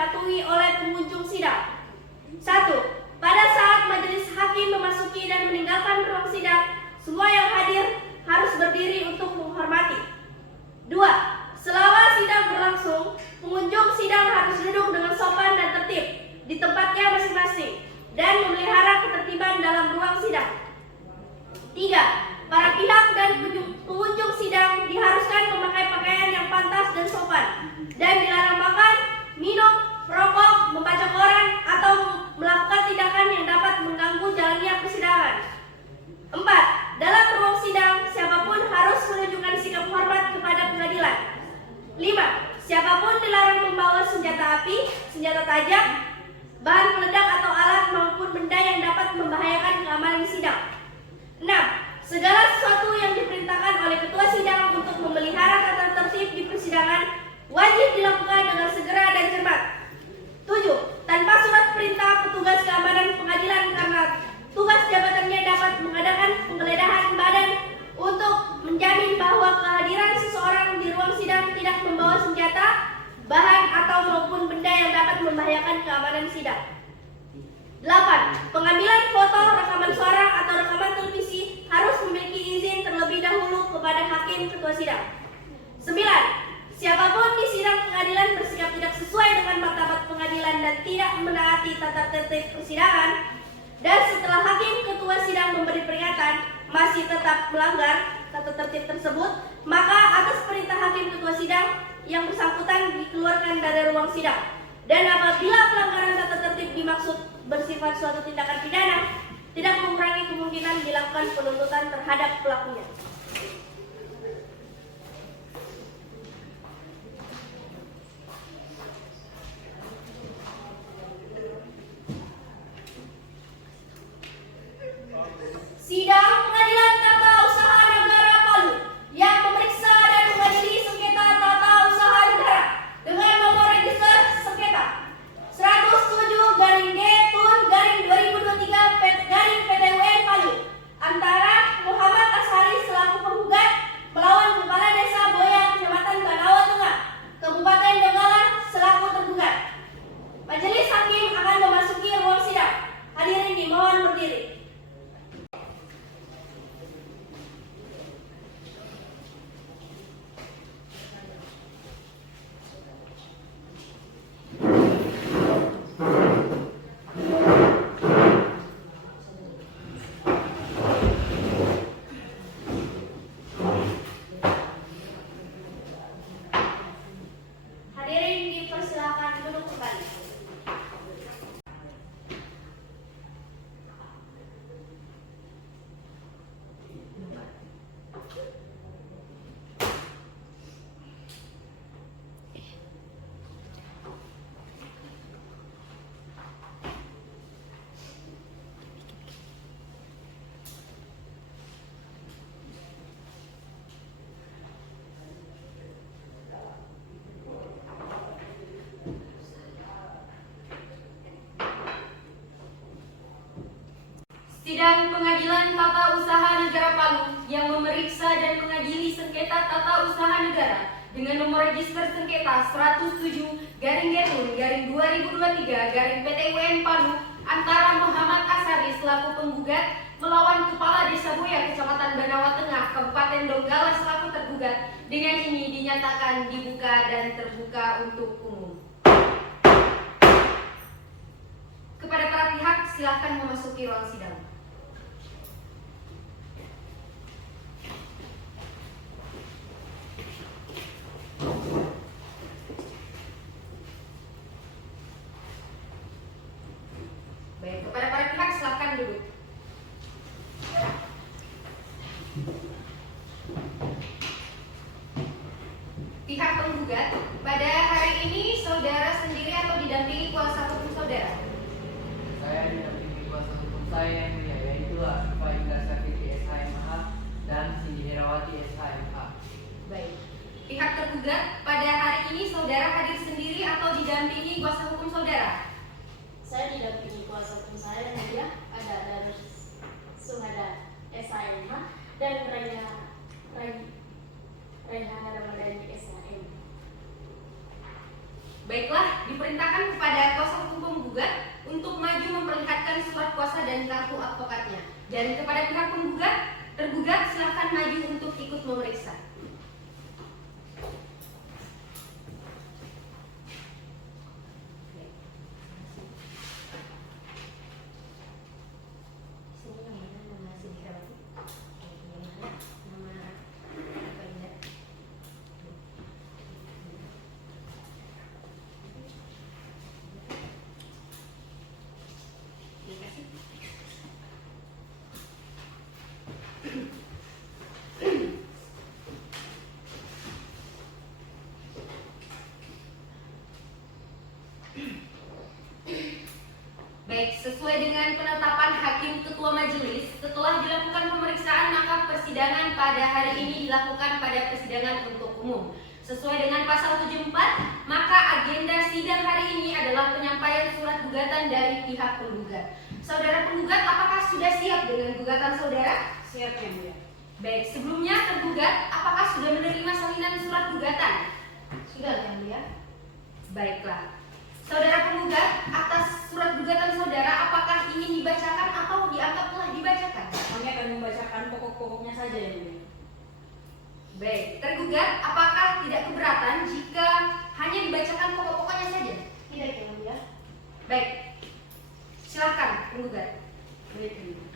dipatuhi oleh pengunjung sidang. 1. Pada saat majelis hakim memasuki dan meninggalkan ruang sidang, semua yang hadir harus berdiri untuk menghormati. 2. Selama sidang berlangsung, pengunjung sidang harus duduk dengan sopan dan tertib di tempatnya masing-masing dan memelihara ketertiban dalam ruang sidang. 3. Para pihak dan pengunjung sidang diharuskan memakai pakaian yang pantas dan sopan dan dilarang makan, minum, merokok, membaca koran, atau melakukan tindakan yang dapat mengganggu jalannya persidangan. 4. Dalam ruang sidang, siapapun harus menunjukkan sikap hormat kepada pengadilan. 5. Siapapun dilarang membawa senjata api, senjata tajam, bahan peledak atau alat maupun benda yang dapat membahayakan keamanan sidang. 6. Segala sesuatu yang diperintahkan oleh ketua sidang untuk memelihara tata tertib di persidangan wajib dilakukan dengan segera dan cermat. 7. Tanpa surat perintah petugas keamanan pengadilan karena tugas jabatannya dapat mengadakan penggeledahan badan untuk menjamin bahwa kehadiran seseorang di ruang sidang tidak membawa senjata, bahan atau maupun benda yang dapat membahayakan keamanan sidang. 8. Pengambilan foto, rekaman suara atau rekaman televisi harus memiliki izin terlebih dahulu kepada hakim ketua sidang. 9. Siapapun di sidang pengadilan bersikap tidak sesuai dengan martabat pengadilan dan tidak menaati tata tertib persidangan, dan setelah hakim ketua sidang memberi peringatan masih tetap melanggar tata tertib tersebut, maka atas perintah hakim ketua sidang yang bersangkutan dikeluarkan dari ruang sidang. Dan apabila pelanggaran tata tertib dimaksud bersifat suatu tindakan pidana, tidak mengurangi kemungkinan dilakukan penuntutan terhadap pelakunya. Sidang Pengadilan Tata Usaha Negara Palu yang memeriksa dan mengadili sengketa tata usaha negara dengan nomor register sengketa 107-G-2023-PTUN Palu antara Muhammad Ashari selaku penggugat melawan Kepala Desa Boya Kecamatan Banawa Tengah, Kabupaten Donggala selaku tergugat. Majelis hakim akan memasuki ruang sidang. Hadirin dimohon berdiri. Hadirin dipersilakan duduk kembali. Sidang Pengadilan Tata Usaha Negara Palu yang memeriksa dan mengadili sengketa tata usaha negara dengan nomor register sengketa 107-2023-PTUN Palu antara Muhammad Ashari selaku penggugat melawan Kepala Desa Boya Kecamatan Banawa Tengah, Kabupaten Donggala selaku tergugat, dengan ini dinyatakan dibuka dan terbuka untuk umum. Kepada para pihak, silakan memasuki ruang sidang. Baik, kepada para pihak silakan duduk. Pihak penggugat, pada hari ini saudara sendiri atau didampingi kuasa hukum saudara? Saya didampingi kuasa hukum saya yang mulia, yaitu Asfa Indah Sakiti SHMH dan Cindy Herawati SHMH. Baik. Pihak tergugat, pada hari ini saudara hadir sendiri atau didampingi kuasa hukum saudara? Saya didampingi kuasa hukum saya yang mulia, ada Darus Sumada SHMH dan Raihana Ramadhani SHM. Baiklah, diperintahkan Dan kepada pihak penggugat, tergugat silakan maju untuk ikut memeriksa. Baik, sesuai dengan penetapan Hakim Ketua Majelis, setelah dilakukan pemeriksaan maka persidangan pada hari ini dilakukan pada persidangan untuk umum. Sesuai dengan pasal 74, maka agenda sidang hari ini adalah penyampaian surat gugatan dari pihak penggugat. Saudara penggugat, apakah sudah siap dengan gugatan saudara? Siap yang mulia. Baik, sebelumnya tergugat, apakah sudah menerima salinan surat gugatan? Sudah yang mulia. Baiklah. Saudara penggugat, atas surat gugatan saudara, apakah ingin dibacakan atau dianggap telah dibacakan? Kami akan membacakan pokok-pokoknya saja yang mulia. Baik, tergugat, apakah tidak keberatan jika hanya dibacakan pokok-pokoknya saja? Tidak yang mulia. Baik, silakan penggugat. Baik yang mulia.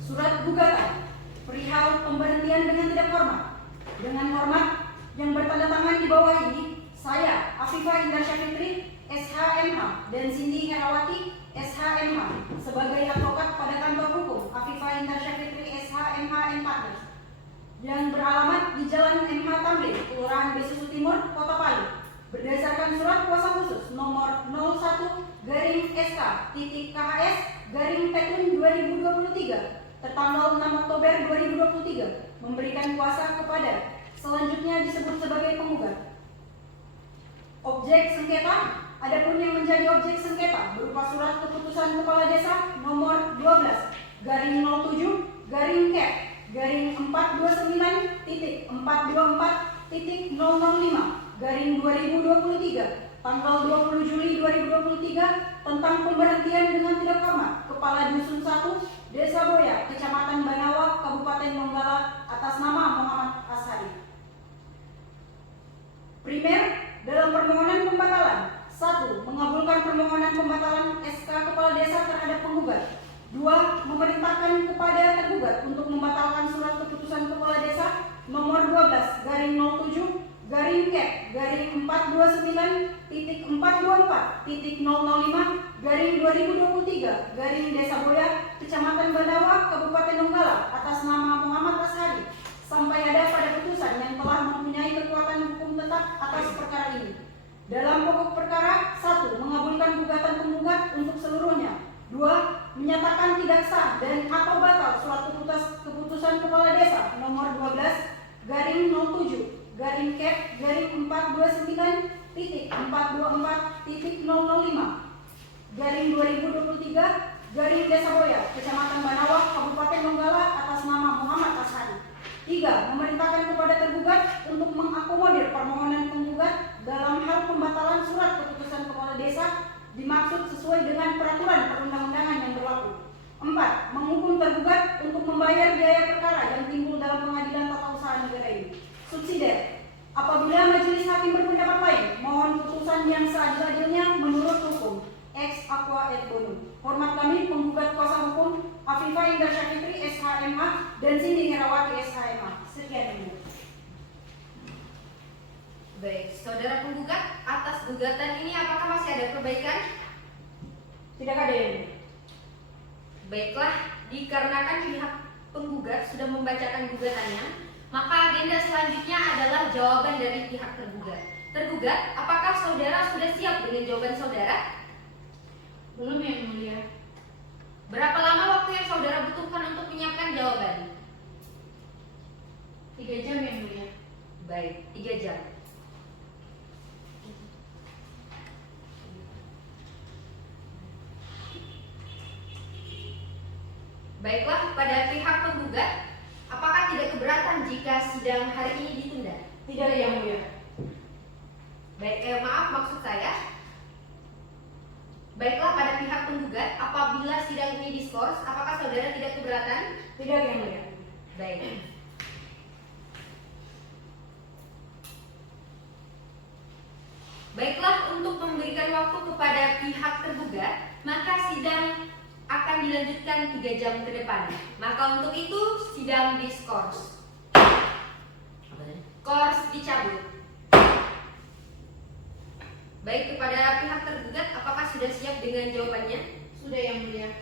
Surat gugatan perihal pemberhentian dengan tidak hormat. Dengan hormat yang bertanda tangan di bawah ini, saya, Afifah Indarsya Fitri, SHMH, dan Cindy Herawati, SHMH, sebagai advokat pada kantor hukum Afifah Indarsya Fitri, SHMH and Partners, yang beralamat di Jalan MH Tamrin, Kelurahan Besusu Timur, Kota Palu, berdasarkan surat kuasa khusus nomor 01-KHS-Petun 2023, tertanggal 6 Oktober 2023, memberikan kuasa kepada selanjutnya disebut sebagai penggugat. Objek sengketa, adapun yang menjadi objek sengketa berupa surat keputusan Kepala Desa nomor 12/12-424.424.005/2023 tanggal 20 Juli 2023 tentang pemberhentian dengan tidak hormat Kepala Dusun 1 Desa Boya, Kecamatan Banawa, Kabupaten Donggala atas nama Muhammad Ashari. Primer, dalam permohonan pembatalan, 1. Mengabulkan permohonan pembatalan SK Kepala Desa terhadap penggugat. 2. Memerintahkan kepada tergugat untuk membatalkan surat keputusan Kepala Desa nomor 12/424.424.005/2023 Kecamatan Banawa, Kabupaten Donggala atas nama Muhammad Ashari sampai ada pada putusan yang telah mempunyai kekuatan hukum tetap atas perkara ini. Dalam pokok perkara, 1. Mengabulkan gugatan penggugat untuk seluruhnya. 2. Menyatakan tidak sah dan atau batal surat keputusan Kepala Desa nomor 12/424.423 Desa Boya, Kecamatan Banawa, Kabupaten Donggala atas nama Muhammad Ashari. 3. Memerintahkan kepada tergugat untuk mengakomodir permohonan penggugat dalam hal pembatalan surat keputusan Kepala Desa dimaksud sesuai dengan peraturan perundang-undangan yang berlaku. 4. Menghukum tergugat untuk membayar biaya perkara yang timbul dalam pengadilan tata usaha negara ini. Subsidiar, apabila majelis hakim berpendapat lain, mohon putusan yang seadil-adilnya menurut hukum. Ex aqua et bonum. Hormat kami penggugat kuasa hukum Afifah Indarsya Fitri, SHMH, dan Cindy Herawati, SHMH. Sekian ini. Baik, saudara penggugat, atas gugatan ini apakah masih ada perbaikan? Tidak ada ini. Baiklah, dikarenakan pihak penggugat sudah membacakan gugatannya, maka agenda selanjutnya adalah jawaban dari pihak tergugat. Tergugat, apakah saudara sudah siap dengan jawaban saudara? Belum yang mulia. Berapa lama waktu yang saudara butuhkan untuk menyiapkan jawaban? 3 jam yang mulia. Baik, 3 jam. Baiklah, pada pihak penggugat, apakah tidak keberatan jika sidang hari ini ditunda? Tidak yang mulia. Baik, maaf maksud saya. Baiklah, pada kepada pihak penggugat apabila sidang ini diskors. Apakah saudara tidak keberatan? Tidak, Yang Mulia. Baik. Baiklah, untuk memberikan waktu kepada pihak tergugat, maka sidang akan dilanjutkan 3 jam ke depan. Maka untuk itu sidang diskors. Kors dicabut. Baik, kepada pihak tergugat, apakah sudah siap dengan jawabannya? Sudah, Yang Mulia.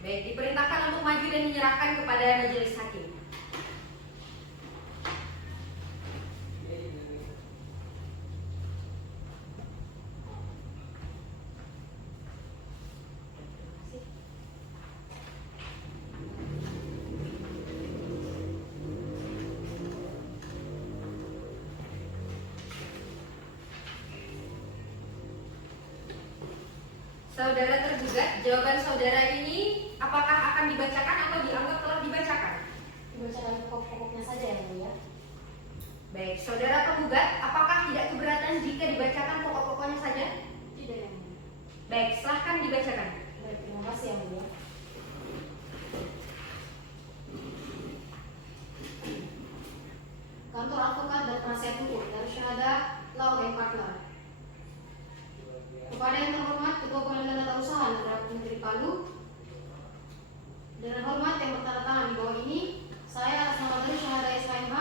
Baik, diperintahkan untuk maju dan menyerahkan kepada majelis hakim. Saudara tergugat, jawaban saudara ini apakah akan dibacakan atau dianggap telah dibacakan? Dibacakan pokok-pokoknya saja, Yang Mulia. Baik, saudara penggugat, apakah tidak keberatan jika dibacakan pokok-pokoknya saja? Tidak, Yang Mulia. Baik, silahkan dibacakan. Baik, terima kasih, Yang Mulia. Kantor Advokat dan Penasihat Hukum Darussyahada Law and Partner. Kepada yang terhormat Ketua Pengadilan Tata Usaha Negara Negeri Palu, dengan hormat yang bertanda tangan di bawah ini, saya atas nama Darussyahada SHMH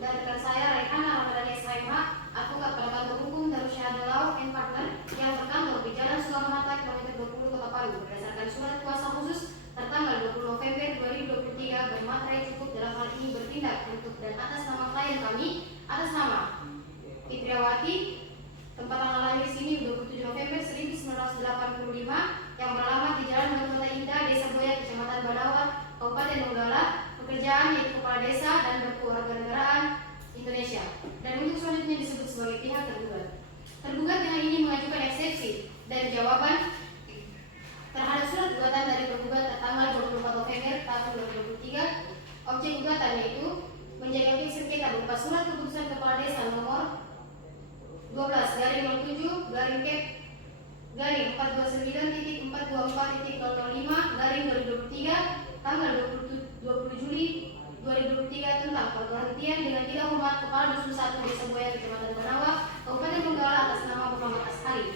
dan rekan saya Raihana Ramadhani SHMH, advokat pada kantor hukum Darussyahada Law and Partner yang berkantor di Jalan Soekarno-Hatta, kilometer 20, Kota Palu, berdasarkan surat kuasa khusus tertanggal 20 November 2023 bermaterai cukup dalam hal ini bertindak untuk dan atas nama klien kami, atas nama Fitriawati, tempat tanggal lahir sini 27 November 1985, yang beralamat di Jalan Kota Indah, Desa Boya, Kecamatan Badawat, Kabupaten Donggala, pekerjaan yaitu kepala desa dan berkewarganegaraan Indonesia. Dan untuk selanjutnya disebut sebagai pihak tergugat. Tergugat dengan ini mengajukan eksepsi dan jawaban terhadap surat gugatan dari tergugat tertanggal 24 November tahun 2023. Objek gugatan yaitu menjadi objek sengketa berupa surat keputusan kepala desa nomor 12/429.424.005/2023 tanggal 20 Juli 2023 tentang pemberhentian dengan tidak hormat Kepala Dusun 1 Desa Boya, Kecamatan Banawa, Kabupaten Donggala atas nama Muhammad Ashari.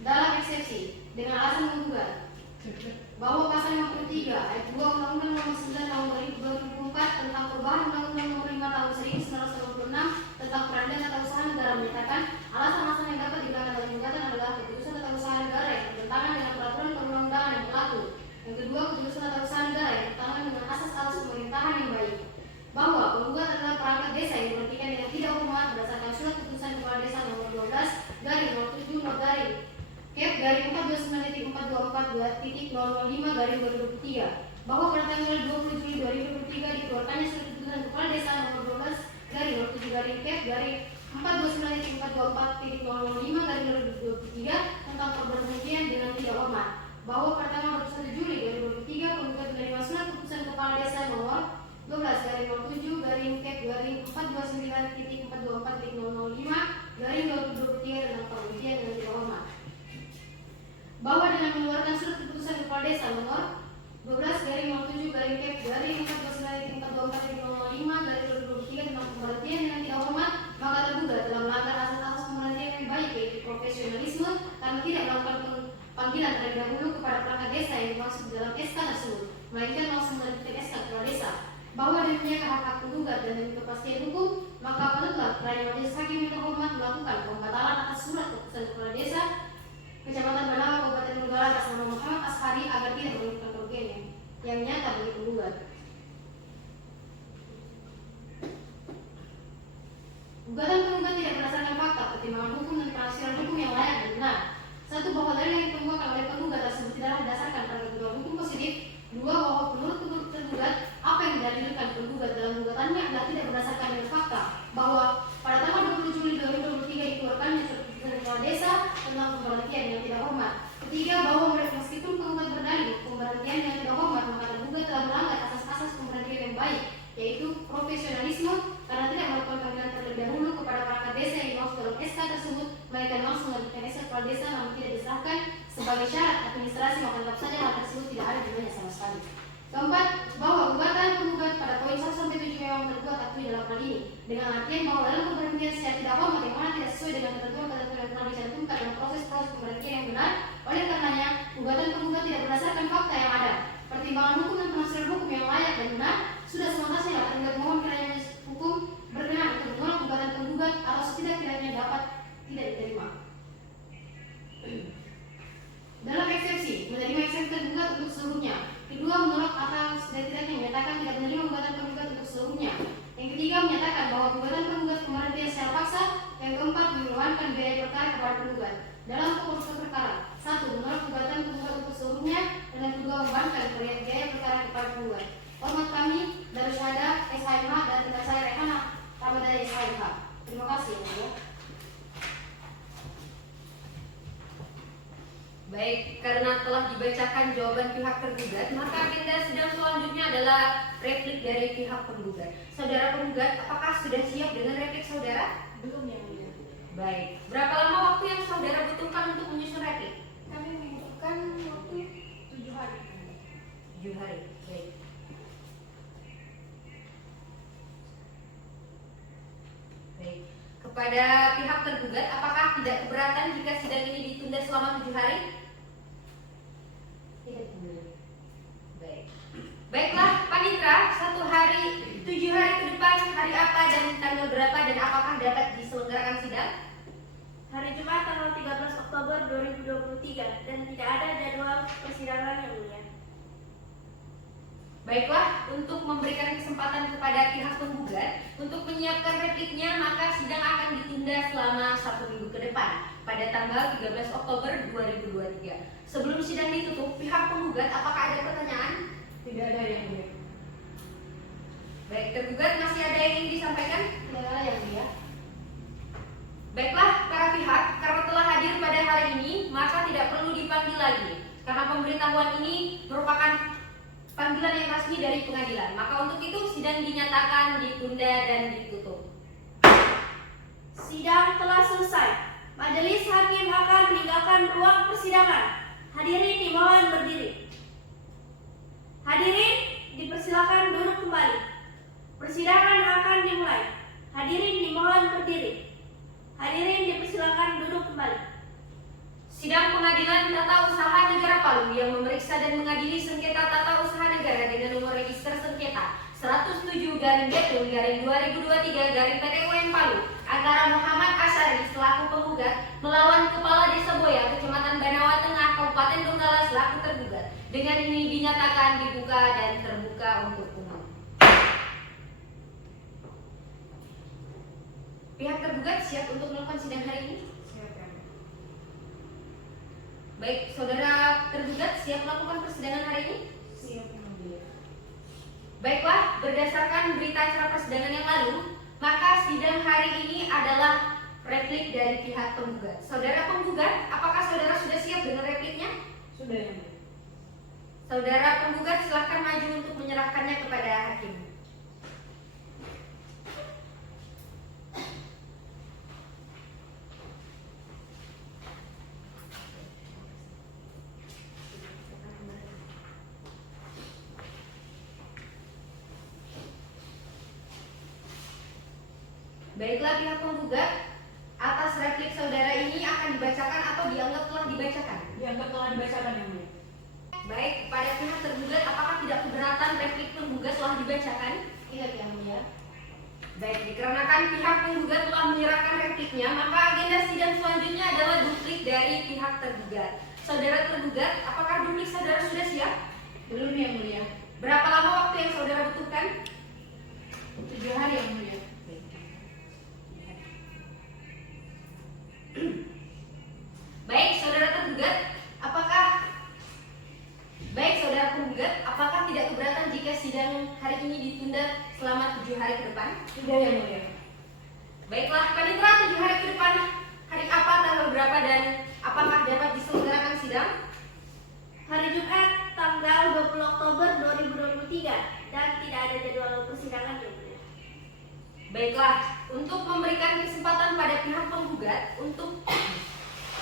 Dalam eksepsi dengan alasan menggugat bahwa pasal 53 ayat 2 Undang-Undang Nomor 9 Tahun 2004 tentang perubahan Undang-Undang Nomor 5 Tahun 1996 tentang Peradilan Tata Usaha Negara menyatakan alasan-alasan yang dapat digunakan dalam gugatan adalah keputusan tata usaha negara yang bertentangan dengan peraturan perundang-undangan yang berlaku. Yang kedua, keputusan tata usaha negara yang bertentangan dengan asas-asas pemerintahan yang baik. Bahwa penggugat adalah perangkat desa yang diberhentikan dengan tidak hormat berdasarkan surat keputusan kepala desa nomor 12/07 Cap garing 429.424.005/2023 bahwa pada tanggal 20 Juli 2023 dikeluarkannya surat keputusan kepala desa nomor 12/07 Cap garing 429.424.005/2023 tentang pemberhentian dengan tidak hormat. Bahwa pada tanggal 21 Juli 2023 penggugat menerima surat keputusan kepala desa nomor 12/07 Cap garing 429.424.005/2023 tentang pemberhentian dengan tidak hormat. Bahwa dengan mengeluarkan surat keputusan kepala desa nomor 12/07 Cap garing 429.424.005/2023 tentang pemberhentian dengan tidak hormat, maka tergugat telah melanggar asas-asas pemberhentian yang baik yaitu profesionalisme karena tidak melakukan panggilan terlebih dahulu kepada perangkat desa yang dimaksud dalam SK tersebut, melainkan langsung menerbitkan SK kepala desa. Bahwa dirinya hak penggugat dan demi kepastian hukum, maka apabila kerajaan majelis hakim yang terhormat melakukan pembatalan atas surat keputusan kepala desa Kecamatan Banawa, Kabupaten Donggala atas nama Muhammad Ashari agar tidak menimbulkan kerugian yang nyata bagi penggugat. Gugatan penggugat tidak berdasarkan fakta, pertimbangan hukum dan penafsiran hukum yang layak dan benar. Satu, bahwa dalil yang ditemukan oleh penggugat tersebut tidaklah berdasarkan pada ketentuan hukum positif. Dua, bahwa menurut tergugat apa yang didalilkan penggugat dalam gugatannya adalah tidak berdasarkan dengan fakta, bahwa pada tanggal 20 Juli 2023 dikeluarkannya surat keputusan kepala desa tentang pemberhentian yang tidak hormat. Ketiga, bahwa meskipun penggugat berdalil pemberhentian yang tidak hormat, maka tergugat telah melanggar asas-asas pemberhentian yang baik, yaitu profesionalisme karena tidak melakukan panggilan terlebih dahulu kepada perangkat desa yang dimaksud dalam SK tersebut, melainkan langsung melanjutkan SK kepala desa namun tidak disahkan sebagai syarat administrasi, maka tetap saja hal tersebut tidak ada gunanya sama sekali. Keempat, bahwa gugatan penggugat pada poin 1-7 yang tergugat akui dalam hal ini dengan artian bahwa dalam pemberhentian secara tidak hormat yang mana tidak sesuai dengan ketentuan-ketentuan yang telah dicantumkan dalam proses-proses pemberhentian yang benar, oleh karenanya gugatan penggugat tidak berdasarkan fakta yang ada, pertimbangan hukum dan penafsiran hukum yang layak dan benar, sudah sepantasnya tergugat mohon kiranya hukum berkenan untuk menolak gugatan penggugat atau setidak-tidaknya dapat tidak diterima. Dalam eksepsi, menerima eksepsi tergugat untuk seluruhnya. Kedua, menolak atau setidak-tidaknya menyatakan tidak menerima gugatan penggugat untuk seluruhnya. Yang ketiga, menyatakan bahwa gugatan penggugat pemberhentian secara paksa. Yang keempat, mengeluarkan biaya perkara kepada penggugat. Dalam pokok perkara, 1. Menolak gugatan penggugat untuk seluruhnya, dan yang kedua, membebankan biaya perkara kepada penggugat. Hormat kami, Darus Syahada SHMH dan rekan saya Rekhana Ramadhani SHMH. Terima kasih. Ya. Baik, karena telah dibacakan jawaban pihak tergugat, maka agenda sidang selanjutnya adalah replik dari pihak penggugat. Saudara penggugat, apakah sudah siap dengan replik saudara? Belum yang mulia. Baik, berapa lama waktu yang saudara butuhkan untuk menyusun replik? Kami membutuhkan waktu 7 hari. 7 hari, baik. Baik, kepada pihak tergugat, apakah tidak keberatan jika sidang ini ditunda selama 7 hari? Tidak benar. Baik. Baiklah, Panitra, 1 hari, 7 hari ke depan, hari apa dan tanggal berapa dan apakah dapat diselenggarakan sidang? Hari Jumat tanggal 13 Oktober 2023 dan tidak ada jadwal persidangan yang mulia. Baiklah, untuk memberikan kesempatan kepada pihak penggugat untuk menyiapkan repliknya, maka sidang akan ditunda selama 1 minggu ke depan pada tanggal 13 Oktober 2023. Sebelum sidang ditutup, pihak penggugat apakah ada pertanyaan? Tidak ada yang mulia. Baik, tergugat masih ada yang ingin disampaikan? Tidak ada yang mulia. Baiklah, para pihak, karena telah hadir pada hari ini, maka tidak perlu dipanggil lagi. Karena pemberitahuan ini merupakan panggilan yang resmi dari pengadilan. Maka untuk itu sidang dinyatakan ditunda dan ditutup. Sidang telah selesai. Majelis hakim akan meninggalkan ruang persidangan. Hadirin dimohon berdiri. Hadirin dipersilakan duduk kembali. Persidangan akan dimulai. Hadirin dimohon berdiri. Hadirin dipersilakan duduk kembali. Sidang Pengadilan Tata Usaha Negara Palu yang memeriksa dan mengadili sengketa tata usaha negara dengan nomor register sengketa 107-2023 PT UM Palu antara Muhammad Asari selaku penggugat melawan Kepala Desa Boya Kecamatan Banawa Tengah Kabupaten Donggala selaku tergugat. Dengan ini dinyatakan dibuka dan terbuka untuk umum. Pihak tergugat siap untuk melakukan sidang hari ini? Baik, saudara tergugat siap melakukan persidangan hari ini? Siap yang mulia. Baiklah, berdasarkan berita acara persidangan yang lalu, maka sidang hari ini adalah replik dari pihak penggugat. Saudara penggugat, apakah saudara sudah siap dengan repliknya? Sudah yang mulia. Saudara penggugat silakan maju untuk menyerahkannya kepada hakim. Baiklah pihak penggugat, atas replik saudara ini akan dibacakan atau dianggap telah dibacakan? Dianggap telah dibacakan yang mulia. Baik, pada pihak tergugat apakah tidak keberatan replik penggugat telah dibacakan? Tidak yang mulia. Baik, dikarenakan pihak penggugat telah menyerahkan repliknya, maka agenda sidang selanjutnya adalah duplik dari pihak tergugat. Saudara tergugat, apakah duplik saudara sudah siap? Belum yang mulia. Berapa lama waktu yang saudara butuhkan? 7 hari yang mulia. Baik, saudara tergugat, saudara penggugat, apakah tidak keberatan jika sidang hari ini ditunda selama 7 hari ke depan? Tidak yang mulia. Baiklah, Panitra, 7 hari ke depan, hari apa, tanggal berapa, dan apakah dapat diselenggarakan sidang? Hari Jumat tanggal 20 Oktober 2023 dan tidak ada jadwal persidangan yang mulia. Baiklah, untuk memberikan kesempatan pada pihak penggugat untuk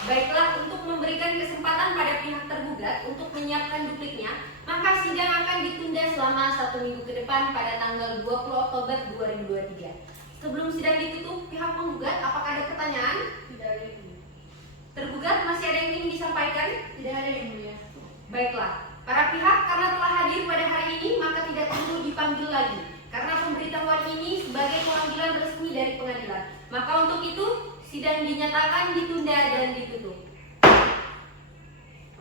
Baiklah, untuk memberikan kesempatan pada pihak tergugat untuk menyiapkan dupliknya, maka sidang akan ditunda selama 1 minggu ke depan pada tanggal 20 Oktober 2023. Sebelum sidang ditutup, pihak penggugat apakah ada pertanyaan? Tidak ada yang mulia. Tergugat masih ada yang ingin disampaikan? Tidak ada yang mulia. Baiklah, para pihak karena telah hadir pada hari ini maka tidak perlu dipanggil lagi. Karena pemberitahuan ini sebagai pemanggilan resmi dari pengadilan. Maka untuk itu, sidang dinyatakan ditunda dan ditutup.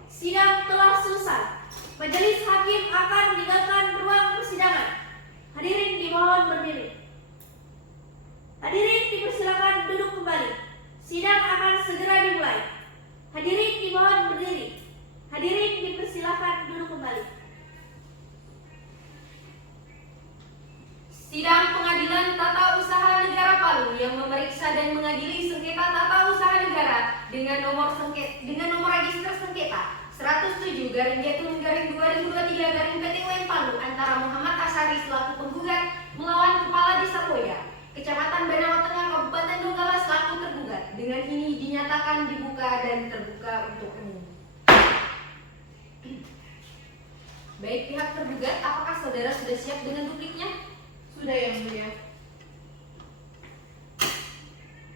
Sidang telah selesai. Majelis hakim akan meninggalkan ruang persidangan. Hadirin dimohon berdiri. Hadirin dipersilakan duduk kembali. Sidang akan segera dimulai. Hadirin dimohon berdiri. Hadirin dipersilakan duduk kembali. Sidang Pengadilan Tata Usaha Negara Palu yang memeriksa dan mengadili sengketa tata usaha negara dengan nomor register sengketa 107/2023/PT UN Palu antara Muhammad Asari selaku penggugat melawan Kepala Desa Boya, Kecamatan Banawa Tengah, Kabupaten Donggala selaku tergugat. Dengan ini dinyatakan dibuka dan terbuka untuk umum. Baik pihak tergugat, apakah saudara sudah siap dengan dupliknya? Sudah yang mulia.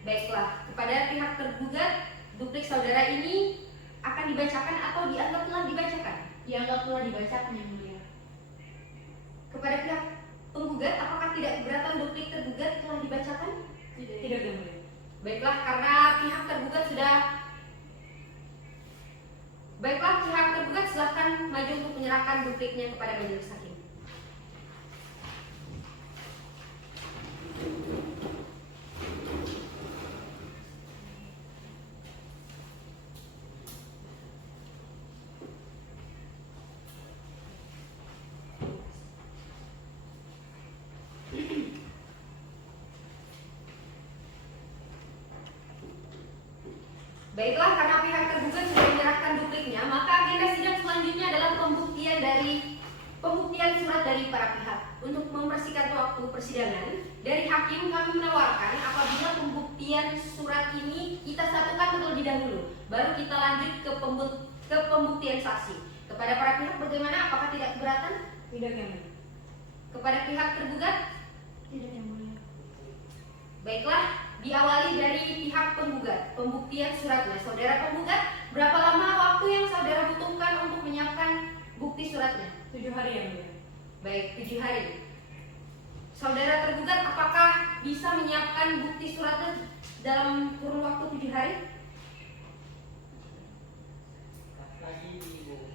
Baiklah, kepada pihak tergugat, duplik saudara ini akan dibacakan atau dianggap telah dibacakan? Dianggap telah dibacakan yang mulia. Kepada pihak penggugat, apakah tidak keberatan duplik tergugat telah dibacakan? Tidak yang mulia. Baiklah, karena pihak tergugat sudah Baiklah, pihak tergugat silakan maju untuk menyerahkan dupliknya kepada majelis hakim. Baiklah, karena pihak tergugat sudah menyerahkan dupliknya, maka agenda sidang selanjutnya adalah pembuktian surat dari para pihak. Untuk mempersingkat waktu persidangan, dari hakim kami menawarkan apabila pembuktian surat ini kita satukan terlebih dahulu, baru kita lanjut ke pembuktian saksi. Kepada para pihak bagaimana? Apakah tidak keberatan? Tidak yang mulia. Kepada pihak tergugat? Tidak yang mulia. Baiklah, diawali dari pihak penggugat, pembuktian suratnya. Saudara penggugat, berapa lama waktu yang saudara butuhkan untuk menyiapkan bukti suratnya? 7 hari yang mulia. Baik, 7 hari. Saudara tergugat, apakah bisa menyiapkan bukti suratnya dalam kurun waktu 7 hari? Lagi Ibu.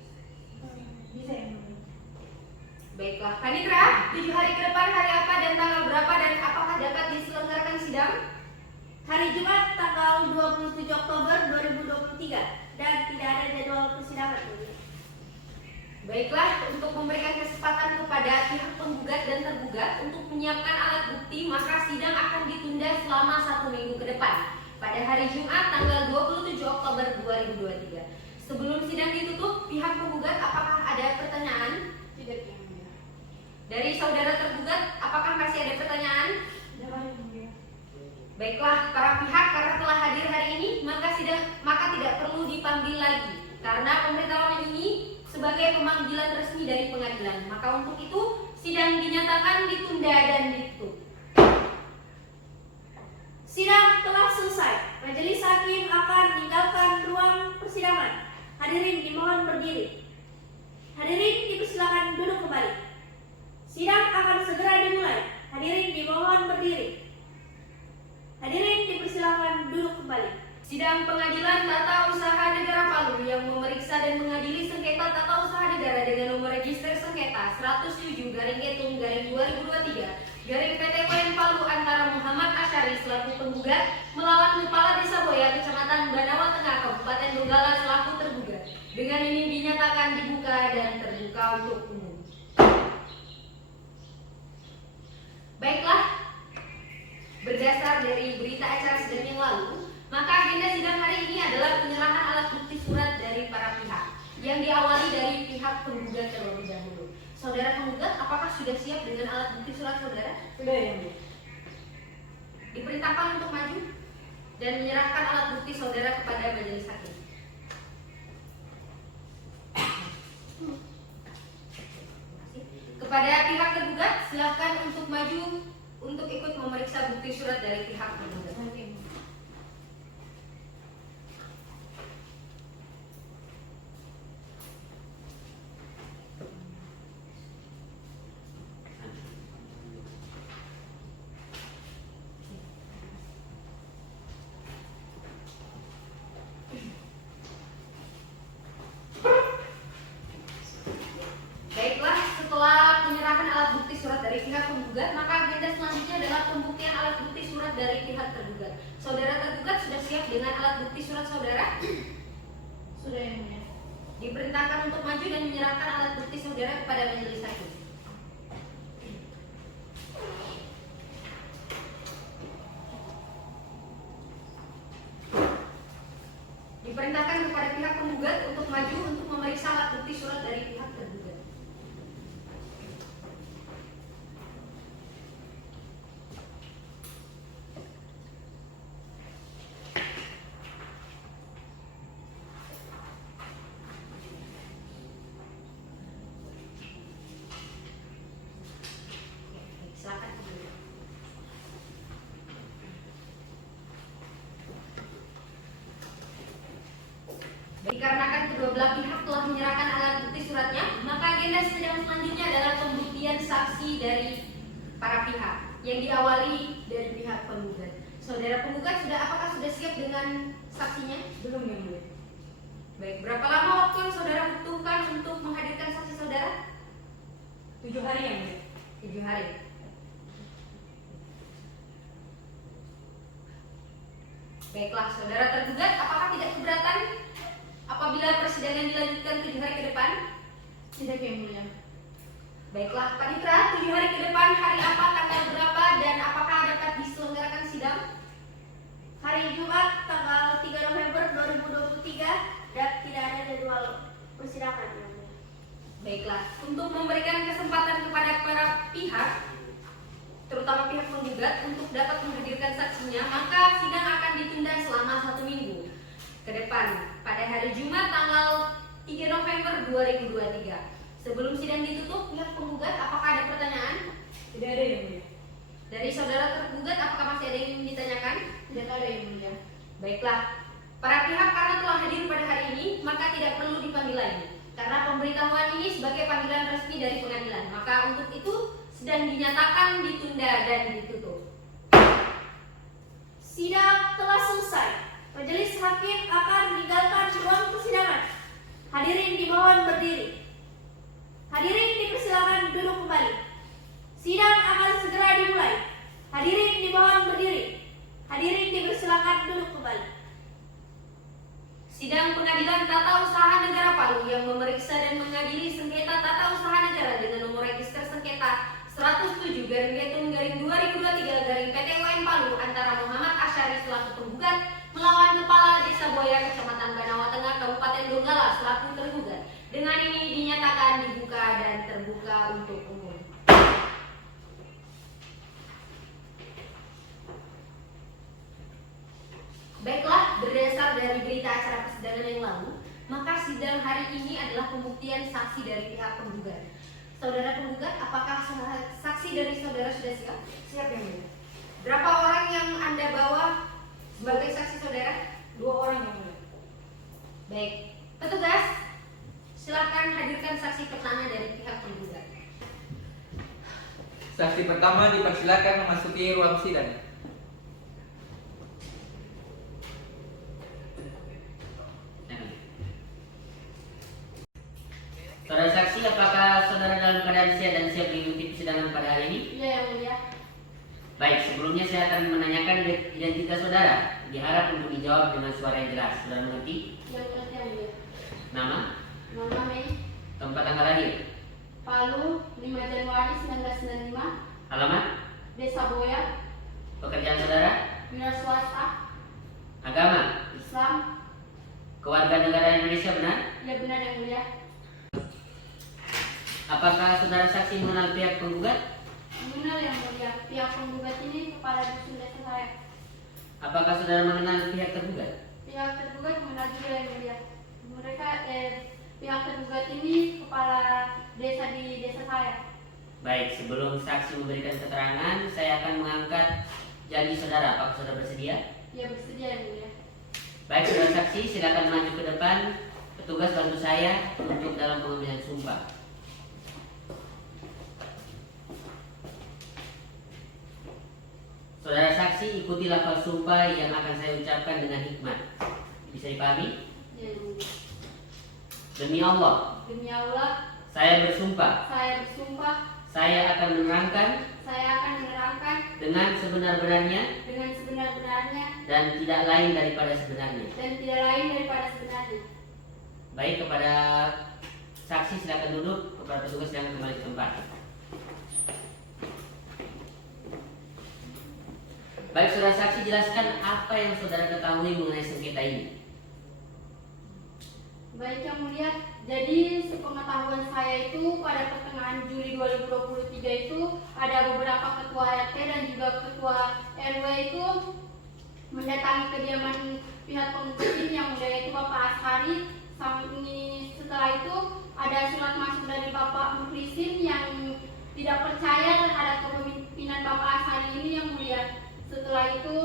Bisa yang mulia. Baiklah, Kanitra, 7 hari ke depan hari apa dan tanggal berapa dan apakah dapat diselenggarakan sidang? Hari Jumat tanggal 27 Oktober 2023 dan tidak ada jadwal persidangan. Baiklah, untuk memberikan kesempatan kepada pihak penggugat dan tergugat untuk menyiapkan alat bukti, maka sidang akan ditunda selama 1 minggu ke depan pada hari Jumat tanggal 27 Oktober 2023. Sebelum sidang ditutup, pihak penggugat apakah ada pertanyaan? Tidak yang mulia. Dari saudara tergugat, apakah masih ada pertanyaan? Tidak ada yang mulia. Baiklah, para pihak karena telah hadir hari ini, maka tidak perlu dipanggil lagi karena pemberitahuan ini sebagai pemanggilan resmi dari pengadilan. Maka untuk itu, sidang dinyatakan ditunda dan ditutup. Sidang telah selesai. Majelis hakim akan meninggalkan ruang persidangan. Hadirin dimohon berdiri. Hadirin dipersilakan duduk kembali. Sidang akan segera dimulai. Hadirin dimohon berdiri. Hadirin dipersilakan duduk kembali. Sidang Pengadilan Tata Usaha Negara Palu yang memeriksa dan mengadili sengketa tata usaha negara dengan nomor register sengketa 107/2023/PT UN Palu antara Muhammad Asari selaku penggugat melawan Kepala Desa Boya, Kecamatan Banawa Tengah, Kabupaten Donggala selaku tergugat. Dengan ini dinyatakan dibuka dan terbuka untuk umum. Baiklah, berdasar dari berita acara sidang yang lalu, maka agenda sidang hari ini adalah penyerahan alat bukti surat dari para pihak yang diawali dari pihak penggugat terlebih dahulu. Saudara penggugat, apakah sudah siap dengan alat bukti surat saudara? Sudah yang mulia. Diperintahkan untuk maju. dan menyerahkan alat bukti saudara kepada majelis hakim. Kepada pihak tergugat, silakan untuk maju untuk ikut memeriksa bukti surat dari pihak tergugat. Baiklah, setelah penyerahan alat bukti surat dari pihak penggugat, maka agenda selanjutnya adalah pembuktian alat bukti surat dari pihak tergugat. Saudara tergugat sudah siap dengan alat bukti surat saudara? Sudah yang mulia. Diperintahkan untuk maju dan menyerahkan alat bukti saudara kepada majelis hakim. Diperintahkan kepada pihak penggugat untuk maju untuk memeriksa alat bukti surat dari pihak tergugat. Silakan. Dikarenakan kedua belah pihak telah menyerahkan alat bukti suratnya, maka agenda sidang selanjutnya adalah pembuktian saksi dari para pihak yang diawali dari pihak penggugat. Saudara penggugat apakah sudah siap dengan saksinya? Belum, yang mulia. Baik, berapa lama waktu yang saudara butuhkan untuk menghadirkan saksi saudara? 7 hari, yang mulia. 7 hari. Baiklah, saudara tergugat, apakah tidak keberatan apabila persidangan dilanjutkan 7 hari ke depan? Tidak yang mulia. Baiklah, Pak Ditra, 7 hari ke depan hari apa, tanggal berapa, dan apakah dapat diselenggarakan sidang? Hari Jumat tanggal 3 November 2023 dan tidak ada jadwal persidangan. Yang mulia. Baiklah, untuk memberikan kesempatan kepada para pihak, terutama pihak penggugat, untuk dapat menghadirkan saksinya, maka sidang akan ditunda selama 1 minggu ke depan pada hari Jumat tanggal 3 November 2023. Sebelum sidang ditutup, pihak penggugat apakah ada pertanyaan? Tidak ada yang mulia. Dari saudara tergugat apakah masih ada yang ingin ditanyakan? Tidak ada yang mulia. Baiklah, para pihak karena telah hadir pada hari ini, maka tidak perlu dipanggil lagi. Karena pemberitahuan ini sebagai panggilan resmi dari pengadilan, maka untuk itu sedang dinyatakan ditunda dan ditutup. Sidang telah selesai. Majelis hakim akan meninggalkan ruang persidangan. Hadirin dimohon berdiri. Hadirin dipersilakan duduk kembali. Sidang akan segera dimulai. Hadirin dimohon berdiri. Hadirin dipersilakan duduk kembali. Sidang Pengadilan Tata Usaha Negara Palu yang memeriksa dan mengadili sengketa tata usaha negara dengan nomor register sengketa 107/2023 PT UN Palu antara Muhammad Asyari selaku penggugat melawan Kepala Desa Buaya Kecamatan Banawa Tengah Kabupaten Donggala selaku tergugat. Dengan ini dinyatakan dibuka dan terbuka untuk umum. Baiklah, berdasar dari berita acara persidangan yang lalu, maka sidang hari ini adalah pembuktian saksi dari pihak penggugat. Saudara penggugat, apakah saksi dari saudara sudah siap? Siap, yang mulia. Berapa orang yang Anda bawa sebagai saksi saudara? 2 orang yang mulia. Baik, petugas, silakan hadirkan saksi pertama dari pihak penggugat. Saksi pertama dipersilakan memasuki ruang sidang. Saudara saksi, apakah saudara dalam keadaan siap dan siap mengikuti persidangan pada hari ini? Iya yang mulia. Baik, sebelumnya saya akan menanyakan identitas saudara. Diharap untuk dijawab dengan suara yang jelas. Saudara mengerti? Yang mulia. Nama, Nama Mei. tempat tanggal lahir, Palu 5 Januari 1995. alamat, Desa Boya. pekerjaan saudara, Wira swasta. agama, Islam. kewarganegaraan Indonesia benar? Ya benar yang mulia. Apakah saudara saksi mengenal pihak penggugat? Mengenal yang mulia. Pihak penggugat ini kepala dusun desa saya. Apakah saudara mengenal pihak tergugat? Pihak tergugat mengenal juga yang mulia. Pihak tergugat ini kepala desa di desa saya. Baik, sebelum saksi memberikan keterangan, saya akan mengangkat janji saudara. Apakah saudara bersedia? Ia bersedia yang mulia. Baik, saudara saksi, silakan maju ke depan. Petugas bantu saya untuk dalam pengambilan sumpah. Saudara saksi, ikuti lafaz sumpah yang akan saya ucapkan dengan hikmat. Bisa dipahami? Ya, yang mulia. Demi Allah, Demi Allah, saya bersumpah, saya bersumpah saya akan menerangkan saya akan menerangkan dengan sebenar-benarnya dengan sebenar-benarnya dan tidak lain daripada sebenarnya. dan tidak lain daripada sebenarnya. Baik, kepada saksi silakan duduk, kepada petugas silakan kembali ke tempat. Baik, saudara saksi, jelaskan apa yang saudara ketahui mengenai sengketa ini. Baik yang mulia, jadi sepengetahuan saya itu pada pertengahan Juli 2023 itu ada beberapa ketua RT dan juga ketua RW itu mendatangi kediaman pihak penggugat yang mulia yaitu Bapak Ashari. Setelah itu ada surat masuk dari Bapak Muklisin yang tidak percaya terhadap kepemimpinan Bapak Ashari ini yang mulia. Setelah itu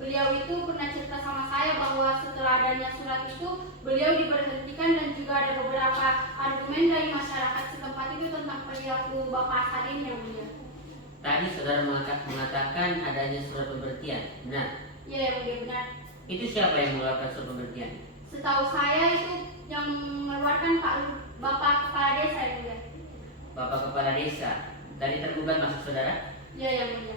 beliau itu pernah cerita sama saya bahwa setelah adanya surat itu beliau diberhentikan dan juga ada beberapa argumen dari masyarakat setempat itu tentang perilaku Bapak Ashari yang mulia. Tadi saudara mengatakan adanya surat pemberhentian, benar? Iya yang mulia, benar. Itu siapa yang mengeluarkan surat pemberhentian? Setahu saya itu yang mengeluarkan Bapak Kepala Desa yang mulia. Bapak Kepala Desa. Tadi tergugat masuk saudara? Iya yang mulia.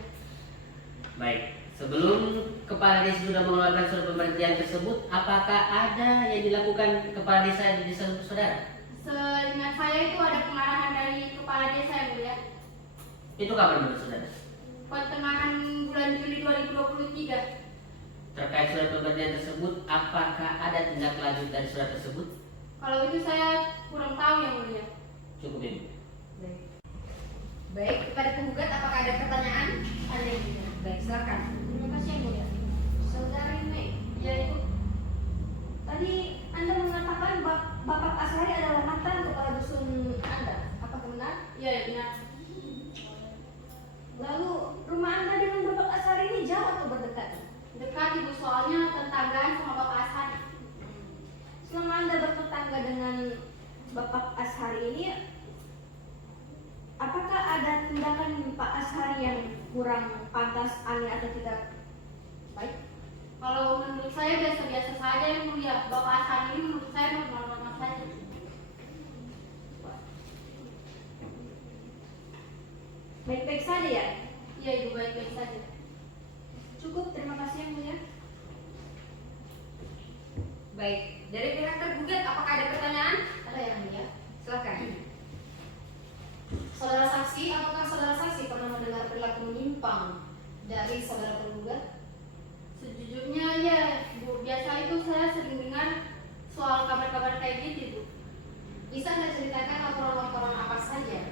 Baik, sebelum Kepala Desa sudah mengeluarkan surat pemberhentian tersebut, apakah ada yang dilakukan Kepala Desa di desa saudara? Seingat saya itu ada pengarahan dari Kepala Desa yang mulia. Itu kapan menurut saudara? Pertengahan bulan Juli 2023. Terkait surat pemberhentian tersebut, apakah ada tindak lanjut dari surat tersebut? Kalau itu saya kurang tahu yang mulia. Cukup ini. Baik, kepada penggugat apakah ada pertanyaan? Ada yang mulia. Baik, silakan. Terima kasih yang mulia. Saudari Mei, Ya Ibu. tadi Anda mengatakan Bapak Ashari adalah mantan kepala dusun Anda. Apakah benar? Iya ya benar. Lalu rumah Anda dengan Bapak Ashari ini jauh atau berdekatan? Dekat Ibu, soalnya tetanggaan sama Bapak Ashari. Selama Anda bertetangga dengan Bapak Ashari ini, apakah ada tindakan Pak Ashari yang kurang pantas, aneh atau tidak baik? Kalau menurut saya biasa-biasa saja yang mulia. Bapak Ashari ini menurut saya normal-normal saja. Baik-baik saja ya? Iya Ibu, baik-baik saja. Cukup, terima kasih yang mulia. Baik, dari pihak tergugat apakah ada pertanyaan? Ada yang mulia. Silakan. Saudara saksi, apakah saudara saksi pernah mendengar perilaku menyimpang dari saudara tergugat? Sejujurnya ya Bu, biasa itu saya sering dengar soal kabar-kabar kayak gitu Bu. Bisa Anda ceritakan laporan-laporan apa saja?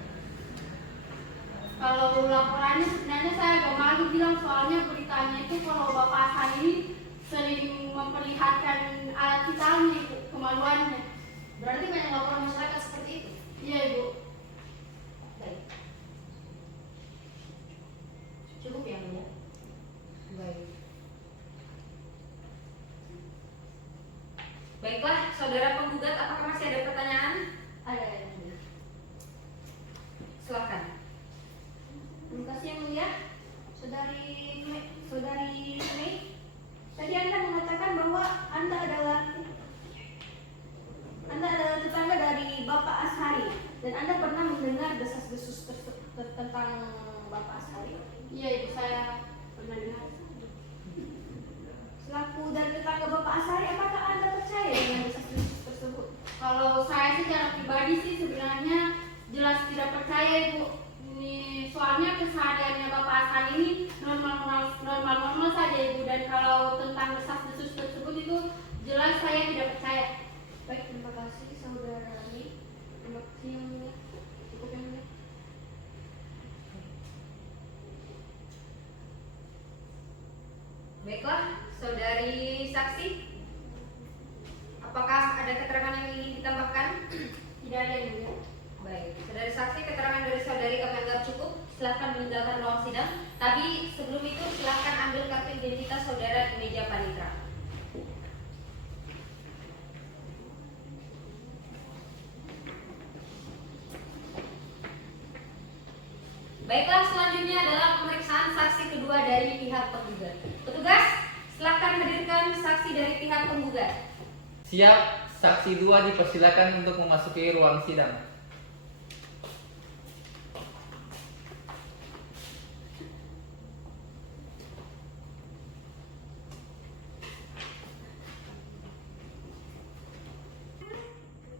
Kalau laporannya sebenarnya saya agak malu bilang, soalnya beritanya itu kalau Bapak Ashari ini sering memperlihatkan alat vitalnya itu, kemaluannya. Berarti banyak laporan masyarakat seperti itu? Iya Ibu. Baik. Cukup yang mulia. Baik. Baiklah, saudara penggugat apakah masih ada pertanyaan? Ada yang mulia. Silakan. Terima kasih yang mulia. Saudari Mei, tadi Anda mengatakan bahwa Anda adalah tetangga dari Bapak Ashari dan Anda pernah mendengar desas-desus tentang Bapak Ashari. Iya Ibu, saya pernah dengar. Selaku dari tetangga Bapak Ashari, apakah Anda percaya dengan desas-desus tersebut? Kalau saya secara pribadi sih sebenarnya jelas tidak percaya Ibu. Ini soalnya kesehariannya Bapak Ashari ini normal saja Ibu, dan kalau tentang desas-desus tersebut itu jelas saya tidak percaya. Baik, terima kasih saudari. Terima kasih yang mulia. Cukup yang mulia. Baiklah, Saudari saksi, apakah ada keterangan yang ingin ditambahkan? Tidak ada yang mulia. Baik, saudari saksi, keterangan dari saudari kami anggap cukup. Silahkan meninggalkan ruang sidang. Tapi sebelum itu silahkan ambil kartu identitas saudara di meja panitra. Baiklah, selanjutnya adalah pemeriksaan saksi kedua dari pihak penggugat. Petugas, silahkan hadirkan saksi dari pihak penggugat. Siap, saksi 2 dipersilakan untuk memasuki ruang sidang.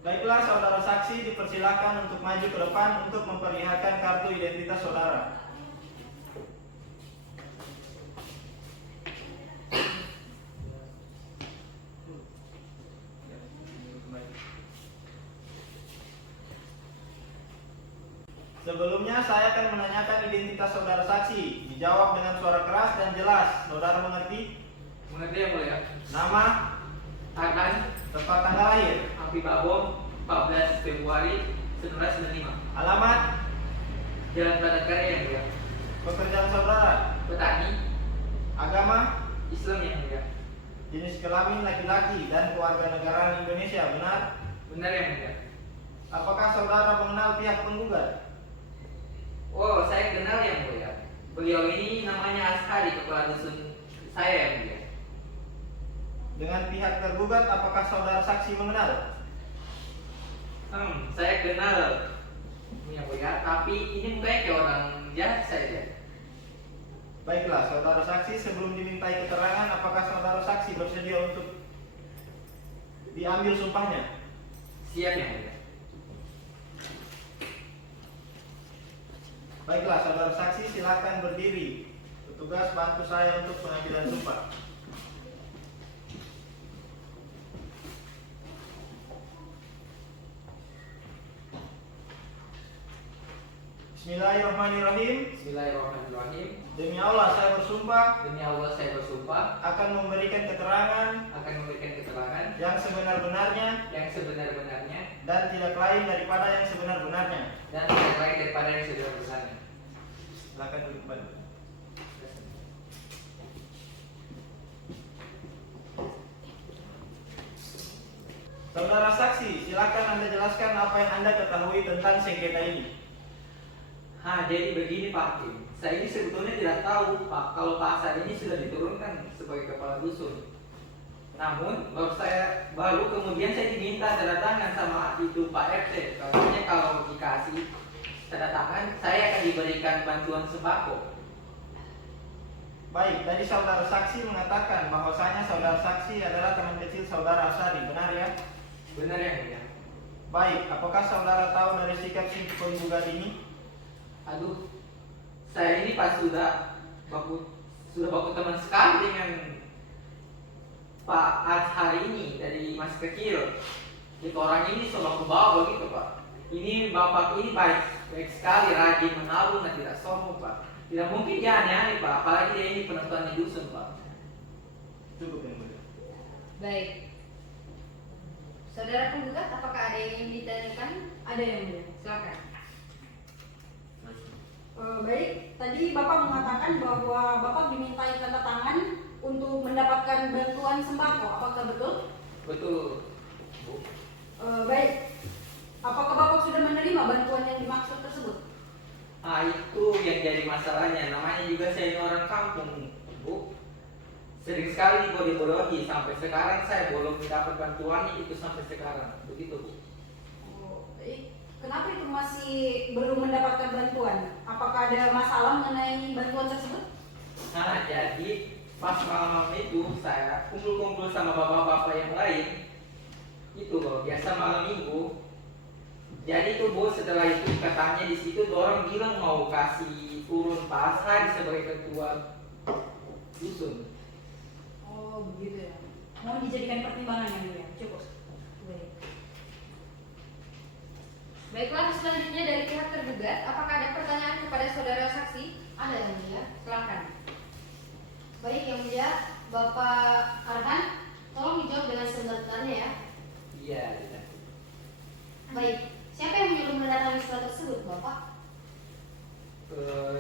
Baiklah, saudara saksi dipersilakan untuk maju ke depan untuk memperlihatkan kartu identitas saudara. Sebelumnya saya akan menanyakan identitas saudara saksi. Dijawab dengan suara keras dan jelas. Saudara mengerti? Mengerti yang mulia? Nama, Akan tempat tanggal lahir, Api Babon 14 Februari 1995. alamat, Jalan Padat Karya yang mulia. pekerjaan saudara, Petani, agama, Islam yang mulia. jenis kelamin laki-laki dan kewarganegaraan Indonesia, benar? Benar yang mulia. Apakah saudara mengenal pihak penggugat? Oh, saya kenal yang mulia. Beliau ini namanya Ashari, kepala dusun saya yang mulia. Dengan pihak tergugat, apakah saudara saksi mengenal? Saya kenal yang mulia, tapi ini mukanya kayak orang jahat saya. Baiklah, saudara saksi, sebelum dimintai keterangan, apakah saudara saksi bersedia untuk diambil sumpahnya? Siap yang mulia. Baiklah, saudara saksi, silakan berdiri. Petugas bantu saya untuk pengambilan sumpah. Bismillahirrahmanirrahim. Bismillahirrahmanirrahim. Demi Allah saya bersumpah Demi Allah saya bersumpah akan memberikan keterangan akan memberikan keterangan yang sebenar-benarnya yang sebenar-benarnya dan tidak lain daripada yang sebenar-benarnya. dan tidak lain daripada yang sebenar-benarnya. Silakan duduk kembali. Saudara saksi, silakan Anda jelaskan apa yang Anda ketahui tentang sengketa ini. Jadi begini Pak Hakim, saya ini sebetulnya tidak tahu Pak kalau Pak Asar ini sudah diturunkan sebagai kepala dusun. Namun baru kemudian saya diminta tanda tangan sama itu Pak RT. Katanya kalau dikasih tanda tangan, saya akan diberikan bantuan sembako. Baik, tadi saudara saksi mengatakan bahwasanya saudara saksi adalah teman kecil saudara Asari, benar ya? Benar ya mulia? Baik, apakah saudara tahu dari sikap si penggugat ini? Aduh, saya ini pas sudah baku teman sekali dengan Pak Ashari ini dari masa kecil. Itu orang ini so baku bawa begitu Pak. Ini bapak ini baik sekali, rajin menabung dan tidak sombong Pak. Tidak mungkin dia aneh-aneh Pak, apalagi dia ini penentuan di dusun Pak. Cukup yang mulia. Baik. Saudara penggugat, apakah ada yang ingin ditanyakan? Ada yang mulia. Silakan. Baik, tadi Bapak mengatakan bahwa Bapak dimintai tanda tangan untuk mendapatkan bantuan sembako. Apakah betul? Betul Bu. Baik, apakah Bapak sudah menerima bantuan yang dimaksud tersebut? Itu yang jadi masalahnya. Namanya juga saya ini orang kampung Bu. Sering sekali dibodoh-bodohi. Sampai sekarang saya belum dapat bantuannya itu sampai sekarang. Begitu Bu. Baik. Kenapa itu masih belum mendapatkan bantuan? Apakah ada masalah mengenai bantuan tersebut? Jadi pas malam itu saya kumpul-kumpul sama bapak-bapak yang lain. Itu loh, biasa malam minggu. Jadi itu Bu, setelah itu katanya di situ orang bilang mau kasih turun Pak Ashari sebagai ketua dusun. Oh begitu ya. Mau dijadikan pertimbangan yang mulia. Cukup. Baik. Baiklah, selanjutnya dari pihak tergugat, apakah ada pertanyaan kepada saudara saksi? Ada yang mulia. Silakan. Baik yang mulia, Bapak Arhan, tolong dijawab dengan sebenarnya ya. Iya, iya. Baik, siapa yang menyuruh menandatangani surat tersebut, Bapak?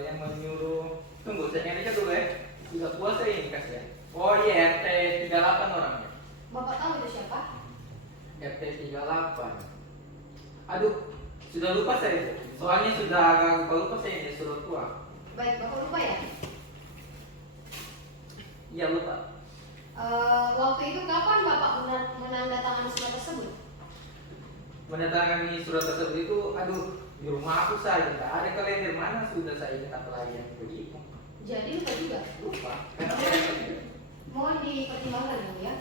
Yang menyuruh, tunggu saya nyanyi dulu ya. Sudah puasa ini kasih ya. Oh iya, RT 38 orangnya. Bapak tahu itu siapa? RT 38. Aduh, sudah lupa saya. Soalnya sudah agak lupa saya ini surat tua. Baik, Bapak lupa ya? Iya lupa. Waktu itu kapan Bapak menandatangani surat tersebut? Menandatangani surat tersebut itu, aduh, di rumah aku saya nggak ada kalender, mana sudah saya ingat apalagi yang begitu. Jadi lupa juga. Lupa. Karena saya Mohon dipertimbangkan ya.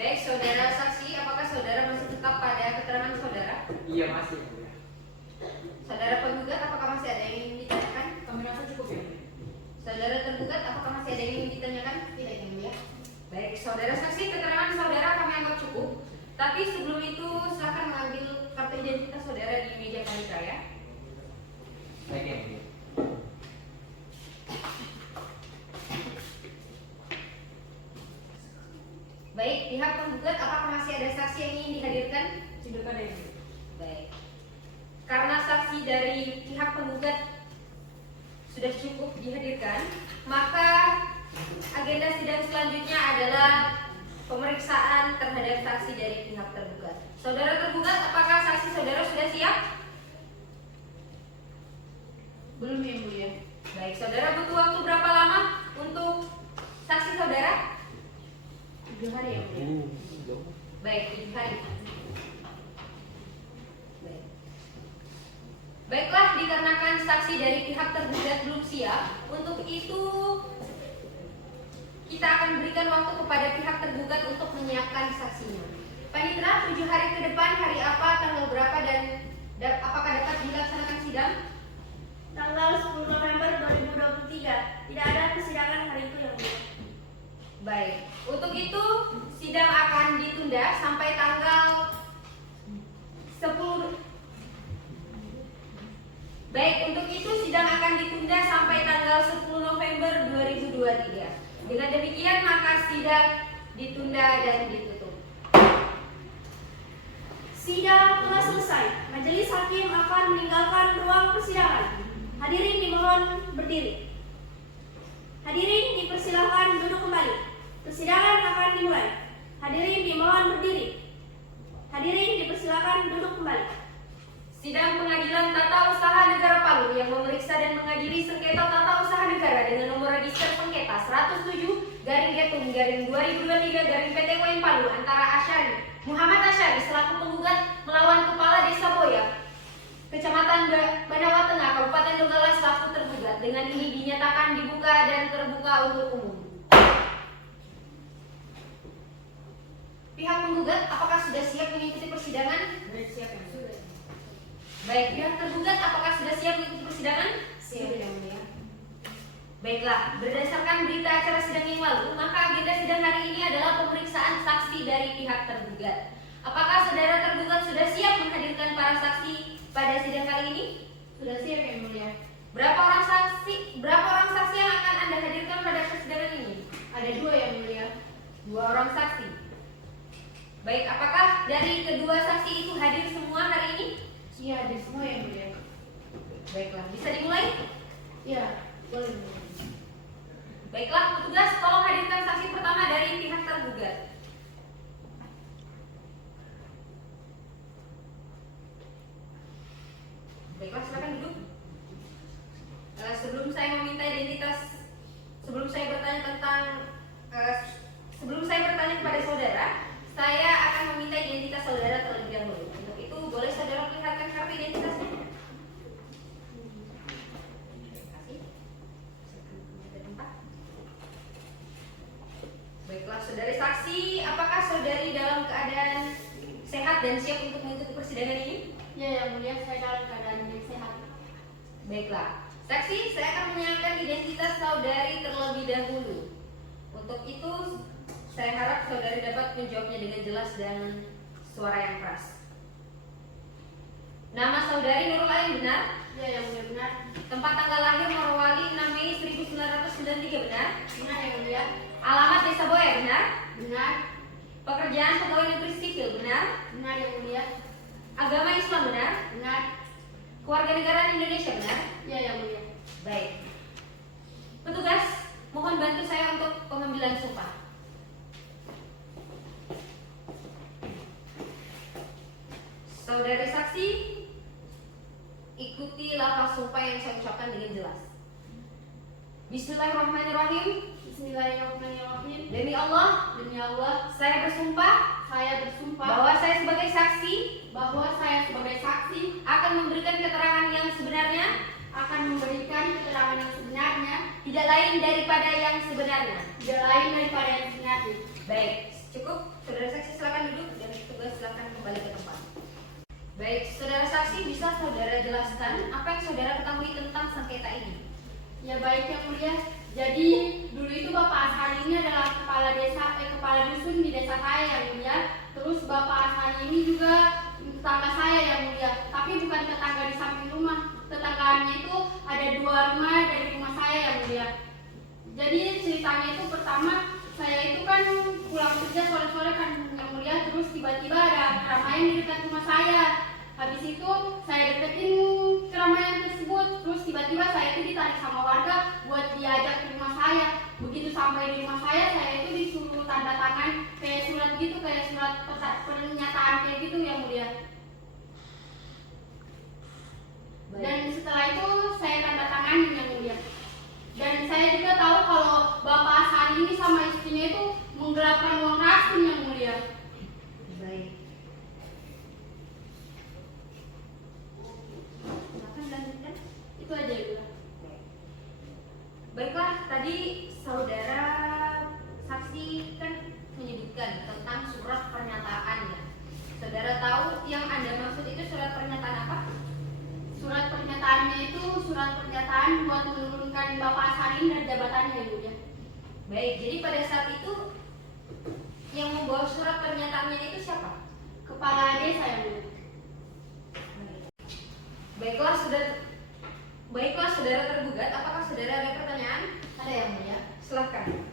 Baik, saudara saksi, apakah saudara masih tetap pada keterangan saudara? iya masih. Ya. Saudara penggugat, apakah masih ada yang ingin ditanyakan? Kami rasa cukup ya. Saudara tergugat, apakah masih ada yang ingin ditanyakan? Tidak yang mulia. Baik, saudara saksi, keterangan saudara kami anggap cukup. Tapi sebelum itu, silakan mengambil kartu identitas saudara di meja panitia ya. Baik ya. Baik, pihak penggugat, apakah masih ada saksi yang ingin dihadirkan? Tidak ada yang mulia. Baik. Karena saksi dari pihak penggugat sudah cukup dihadirkan, maka agenda sidang selanjutnya adalah pemeriksaan terhadap saksi dari pihak tergugat. Saudara tergugat, apakah saksi saudara sudah siap? Belum yang mulia. Baik, saudara butuh waktu berapa lama untuk saksi saudara? 7 hari yang mulia. Baik, 7 hari. Baik. Baiklah, dikarenakan saksi dari pihak tergugat belum siap, untuk itu kita akan berikan waktu kepada pihak tergugat untuk menyiapkan saksinya. Panitera, 7 hari ke depan hari apa, tanggal berapa, dan apakah dapat dilaksanakan sidang? Tanggal 10 November 2023. Tidak ada persidangan hari itu yang mulia. Baik, untuk itu sidang akan ditunda sampai tanggal 10. Baik, untuk itu sidang akan ditunda sampai tanggal 10 November 2023. Dengan demikian maka sidang ditunda dan ditutup. Sidang telah selesai. Majelis hakim akan meninggalkan ruang persidangan. Hadirin dimohon berdiri. Hadirin dipersilakan duduk kembali. Persidangan akan dimulai. Hadirin dimohon berdiri. Hadirin dipersilakan duduk kembali. Sidang Pengadilan Tata Usaha Negara Palu yang memeriksa dan mengadili sengketa tata usaha negara dengan nomor register sengketa 107-2023-PT UIN Palu antara Muhammad Asyari selaku penggugat melawan Kepala Desa Boya, Kecamatan Banawa Tengah, Kabupaten Donggala selaku tergugat. Dengan ini dinyatakan dibuka dan terbuka untuk umum. Pihak penggugat, apakah sudah siap mengikuti persidangan? Siap yang mulia. Baik, pihak tergugat, apakah sudah siap mengikuti persidangan? Siap yang mulia. Baiklah, berdasarkan berita acara sidang yang lalu, maka agenda sidang hari ini adalah pemeriksaan saksi dari pihak tergugat. Apakah saudara tergugat sudah siap menghadirkan para saksi pada sidang kali ini? Sudah siap yang mulia. Berapa orang saksi yang akan Anda hadirkan pada persidangan ini? Ada 2 yang mulia. 2 orang saksi. Baik, apakah dari kedua saksi itu hadir semua hari ini? Iya, ada semua yang mulia. Baiklah, bisa dimulai? Iya, boleh. Baiklah, petugas, tolong hadirkan saksi pertama dari pihak tergugat. Baiklah, silakan duduk. Sebelum saya bertanya kepada saudara, saya akan meminta identitas saudara terlebih dahulu. Untuk itu, boleh saudara perlihatkan kartu identitasnya? Baiklah, saudari saksi, apakah saudari dalam keadaan sehat dan siap untuk mengikuti persidangan ini? Ya, yang mulia, saya dalam keadaan yang sehat. Baiklah, saksi, saya akan menyanyikan identitas saudari terlebih dahulu. Untuk itu, saya harap saudari dapat menjawabnya dengan jelas dan suara yang keras. Nama saudari Nurul Ain benar? Ya yang mulia benar. Tempat tanggal lahir Morowali 6 Mei 1993 benar? Benar yang mulia. Alamat Desa Boya benar? Benar. Pekerjaan pegawai negeri sipil benar? Benar yang mulia. Agama Islam benar? Benar. Kewarganegaraan Indonesia benar? Ya yang mulia. Baik. Petugas, mohon bantu saya untuk pengambilan sumpah. Saudara saksi, ikuti lafaz sumpah yang saya ucapkan dengan jelas. Bismillahirrahmanirrahim. Bismillahirrahmanirrahim. Demi Allah, Demi Allah, saya bersumpah saya bersumpah bahwa saya sebagai saksi bahwa saya sebagai saksi akan memberikan keterangan yang sebenarnya, akan memberikan keterangan yang sebenarnya, tidak lain daripada yang sebenarnya. tidak lain daripada yang sebenarnya. Baik, cukup. Saudara saksi silakan duduk dan petugas silakan kembali ke tempat. Baik, saudara saksi, bisa saudara jelaskan apa yang saudara ketahui tentang sengketa ini? Ya baik yang mulia. Jadi dulu itu Bapak Ashari ini adalah kepala dusun di desa saya yang mulia. Terus Bapak Ashari ini juga tetangga saya yang mulia. Tapi bukan tetangga di samping rumah. Tetangganya itu ada 2 rumah dari rumah saya yang mulia. Jadi ceritanya itu pertama saya itu kan pulang kerja sore-sore kan yang mulia. Terus tiba-tiba ada keramaian di dekat rumah saya. Habis itu saya deketin keramaian tersebut, terus tiba-tiba saya itu ditarik sama warga buat diajak ke rumah saya. Begitu sampai di rumah saya itu disuruh tanda tangan kayak surat gitu, kayak surat pernyataan kayak gitu yang mulia. Dan setelah itu saya tanda tangan yang mulia. Dan saya juga tahu kalau Bapak Ashari ini sama istrinya itu menggelapkan uang rasun yang mulia. Baik. Silakan lanjutkan. Itu aja ya. Baiklah, tadi saudara saksi kan menyebutkan tentang surat pernyataannya. Saudara tahu yang Anda maksud itu surat pernyataan apa? Surat pernyataannya itu surat pernyataan buat menurunkan Bapak Ashari dari jabatannya ibu ya. Baik, jadi pada saat itu yang membawa surat pernyataannya itu siapa? Kepala desa yang mulia. Baiklah saudara tergugat, apakah saudara ada pertanyaan? Ada yang mulia. Silahkan.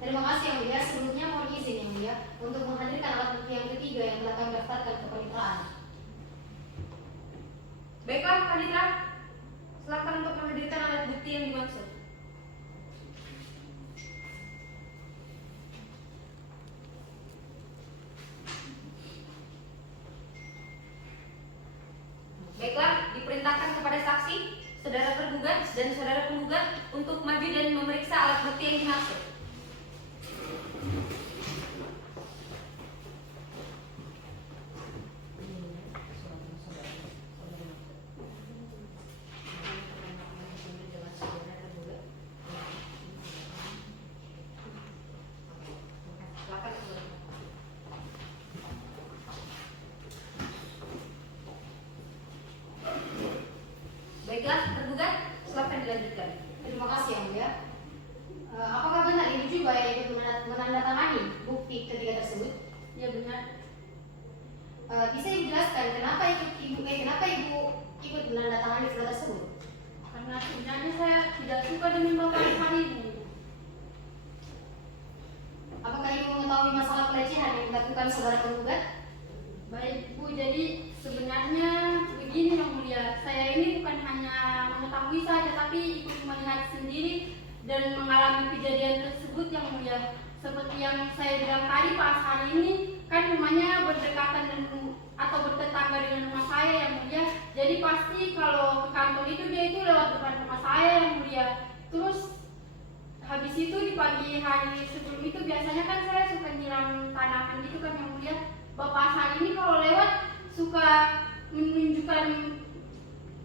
Terima kasih yang mulia. Sebelumnya mohon izin yang mulia untuk menghadirkan alat bukti yang ketiga yang telah kami daftarkan ke panitraan. Baiklah, Panitra, silakan untuk menghadirkan alat bukti yang dimaksud. Baiklah, diperintahkan kepada saksi, saudara tergugat dan saudara penggugat untuk maju dan memeriksa alat bukti yang dimaksud. Baiklah, tergugat, silakan dilanjutkan. Terima kasih yang mulia. Apakah benar ini juga yang ikut menandatangani bukti ketiga tersebut? Ya benar. Bisa ibu jelaskan kenapa ibu ikut menandatangani surat tersebut? Karena sebenarnya saya tidak suka dengan Bapak Ashari ini. Apakah ibu mengetahui masalah pelecehan yang dilakukan saudara penggugat? Baik Bu, jadi sebenarnya begini yang mulia, saya ini bukan hanya mengetahui saja tapi ikut melihat sendiri dan mengalami kejadian tersebut yang mulia. Seperti yang saya bilang tadi, Pak Ashari ini kan rumahnya berdekatan atau bertetangga dengan rumah saya yang mulia. Jadi pasti kalau ke kantor itu dia itu lewat depan rumah saya yang mulia. Terus habis itu di pagi hari sebelum itu biasanya kan saya suka nyiram tanaman gitu kan yang mulia. Bapak Ashari ini kalau lewat suka menunjukkan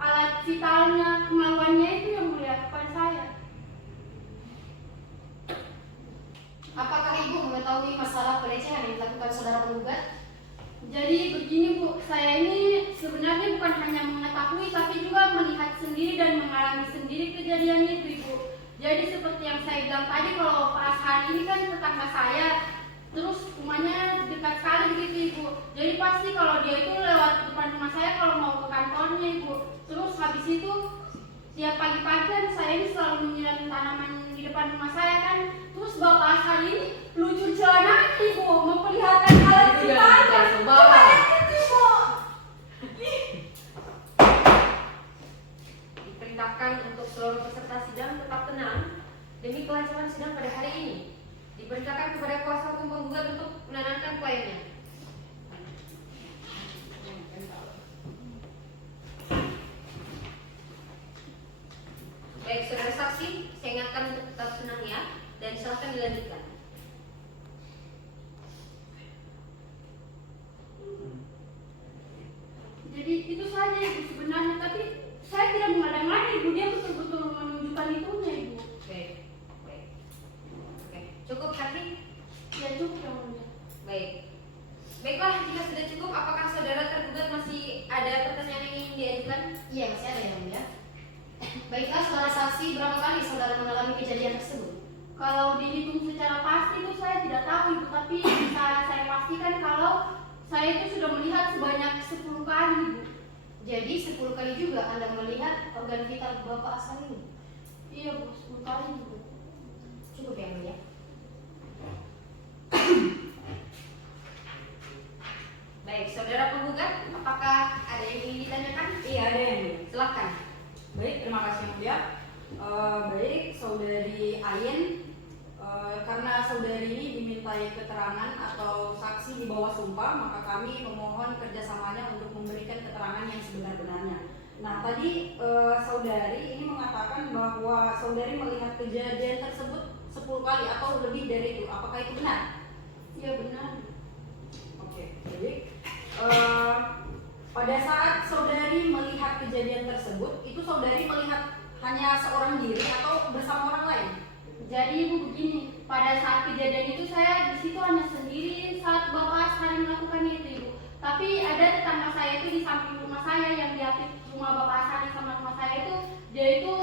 alat vitalnya, kemaluannya itu yang mulia kepada saya. Apakah ibu mengetahui masalah pelecehan yang dilakukan saudara penggugat? Jadi begini Bu, saya ini sebenarnya bukan hanya mengetahui tapi juga melihat sendiri dan mengalami sendiri kejadian itu Ibu. Jadi seperti yang saya bilang tadi, kalau Pak Ashari ini kan tetangga saya, terus rumahnya dekat sekali begitu Ibu. Jadi pasti kalau dia itu lewat depan rumah saya kalau mau ke kantornya Ibu. Terus habis itu tiap pagi-pagi kan saya ini selalu menyiram tanaman di depan rumah saya kan. Terus Bapak Asari ini lucu celana Ibu, memperlihatkan alat Ibu kita. jangan bicara sembarang. Ibu. Diperintahkan untuk seluruh peserta sidang tetap tenang demi kelancaran sidang pada hari ini. Diperintahkan kepada kuasa hukum penggugat untuk menenangkan kliennya. Baik, saudara saksi, saya ingatkan untuk tetap tenang ya, dan silakan dilanjutkan. Jadi itu saja Ibu sebenarnya, tapi saya tidak mengadang-adang Ibu, dia betul-betul menunjukkan itunya Ibu. Baik, baik. Oke, cukup Hati? Ya cukup yang mulia. Baik. Baiklah, jika sudah cukup, apakah saudara tergugat masih ada pertanyaan yang ingin diajukan? Iya masih ada yang mulia. Baiklah saudara saksi, berapa kali saudara mengalami kejadian tersebut? Kalau dihitung secara pasti itu saya tidak tahu Ibu, tapi bisa saya pastikan kalau saya itu sudah melihat sebanyak 10 kali Ibu. Jadi 10 kali juga Anda melihat organ vital Bapak Asal ini? Iya Bu, 10 kali Ibu. Cukup yang mulia. Baik, saudara penggugat, apakah ada yang ingin ditanyakan? Iya, ada yang mulia. Silakan. Baik, terima kasih yang mulia. Baik, saudari Ayen, karena saudari ini dimintai keterangan atau saksi di bawah sumpah, maka kami memohon kerjasamanya untuk memberikan keterangan yang sebenar-benarnya. Nah, tadi saudari ini mengatakan bahwa saudari melihat kejadian tersebut 10 kali atau lebih dari itu. Apakah itu benar? Iya benar. Oke, baik. Pada saat saudari melihat kejadian tersebut, itu saudari melihat hanya seorang diri atau bersama orang lain? Jadi Ibu begini, pada saat kejadian itu saya di situ hanya sendiri saat Bapak Asari melakukan itu Ibu. Tapi ada tetangga saya itu di samping rumah saya yang di atas rumah Bapak Asari sama rumah saya itu, dia itu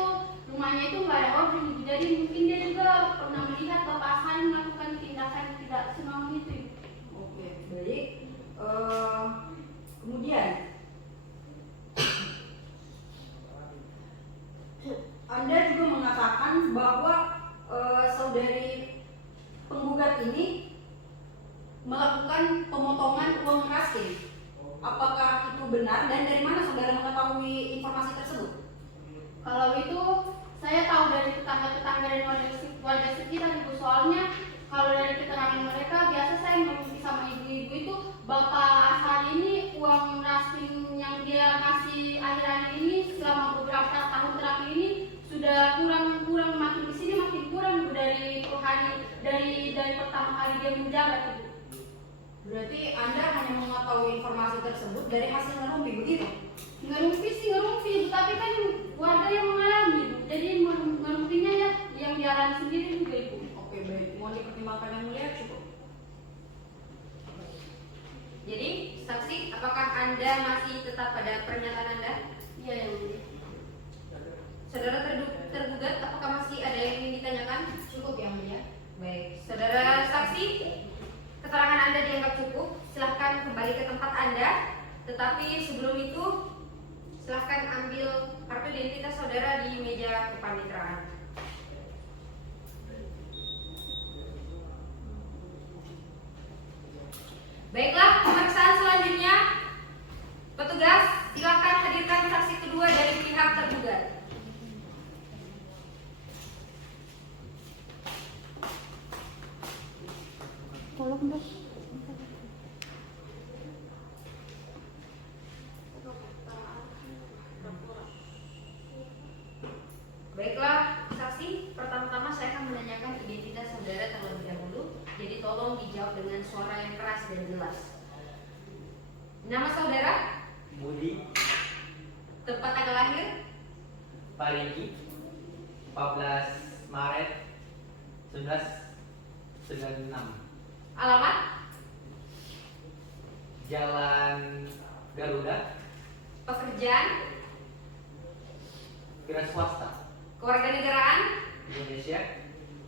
rumahnya itu nggak ada orang Ibu. Jadi mungkin dia juga pernah melihat Bapak Asari melakukan tindakan tidak senonoh itu Ibu. Oke, baik. Kemudian Anda juga mengatakan bahwa saudari penggugat ini melakukan pemotongan uang raskin. Apakah itu benar dan dari mana saudara mengetahui informasi tersebut? Kalau itu saya tahu dari tetangga-tetangga dan warga sekitar Ibu, soalnya kalau dari keterangan mereka biasa saya ngomong sama ibu-ibu itu Bapak Asari ini uang raskin yang dia kasih akhir-akhir ini selama beberapa tahun terakhir ini sudah kurang makin kesini makin kurang Ibu, dari pertama kali dia menjabat Ibu. Berarti Anda hanya mengetahui informasi tersebut dari hasil ngerumpi begitu? Ngerumpi Ibu, tapi kan warga yang mengalami Ibu, jadi ngerumpinya ya yang dialami sendiri juga Ibu. Oke, baik. Mohon dipertimbangkan yang mulia, cukup. Jadi, saksi, apakah Anda masih tetap pada pernyataan Anda? Iya yang mulia. Saudara tergugat, apakah masih ada yang ingin ditanyakan? Cukup yang mulia. Baik, saudara saksi, keterangan Anda dianggap cukup. Silahkan kembali ke tempat Anda. Tetapi sebelum itu, silahkan ambil kartu identitas saudara di meja kepaniteraan. Baiklah, pemeriksaan selanjutnya. Petugas, silakan hadirkan saksi kedua dari pihak tergugat. Tolong dong. Baiklah, saksi, pertama-tama saya akan menanyakan identitas saudara terlebih dahulu. Jadi tolong dijawab dengan suara yang keras dan jelas. Nama saudara, Budi, tempat tanggal lahir, Parigi, 14 Maret 1996, alamat, Jalan Garuda, pekerjaan, wira swasta, kewarganegaraan. Indonesia.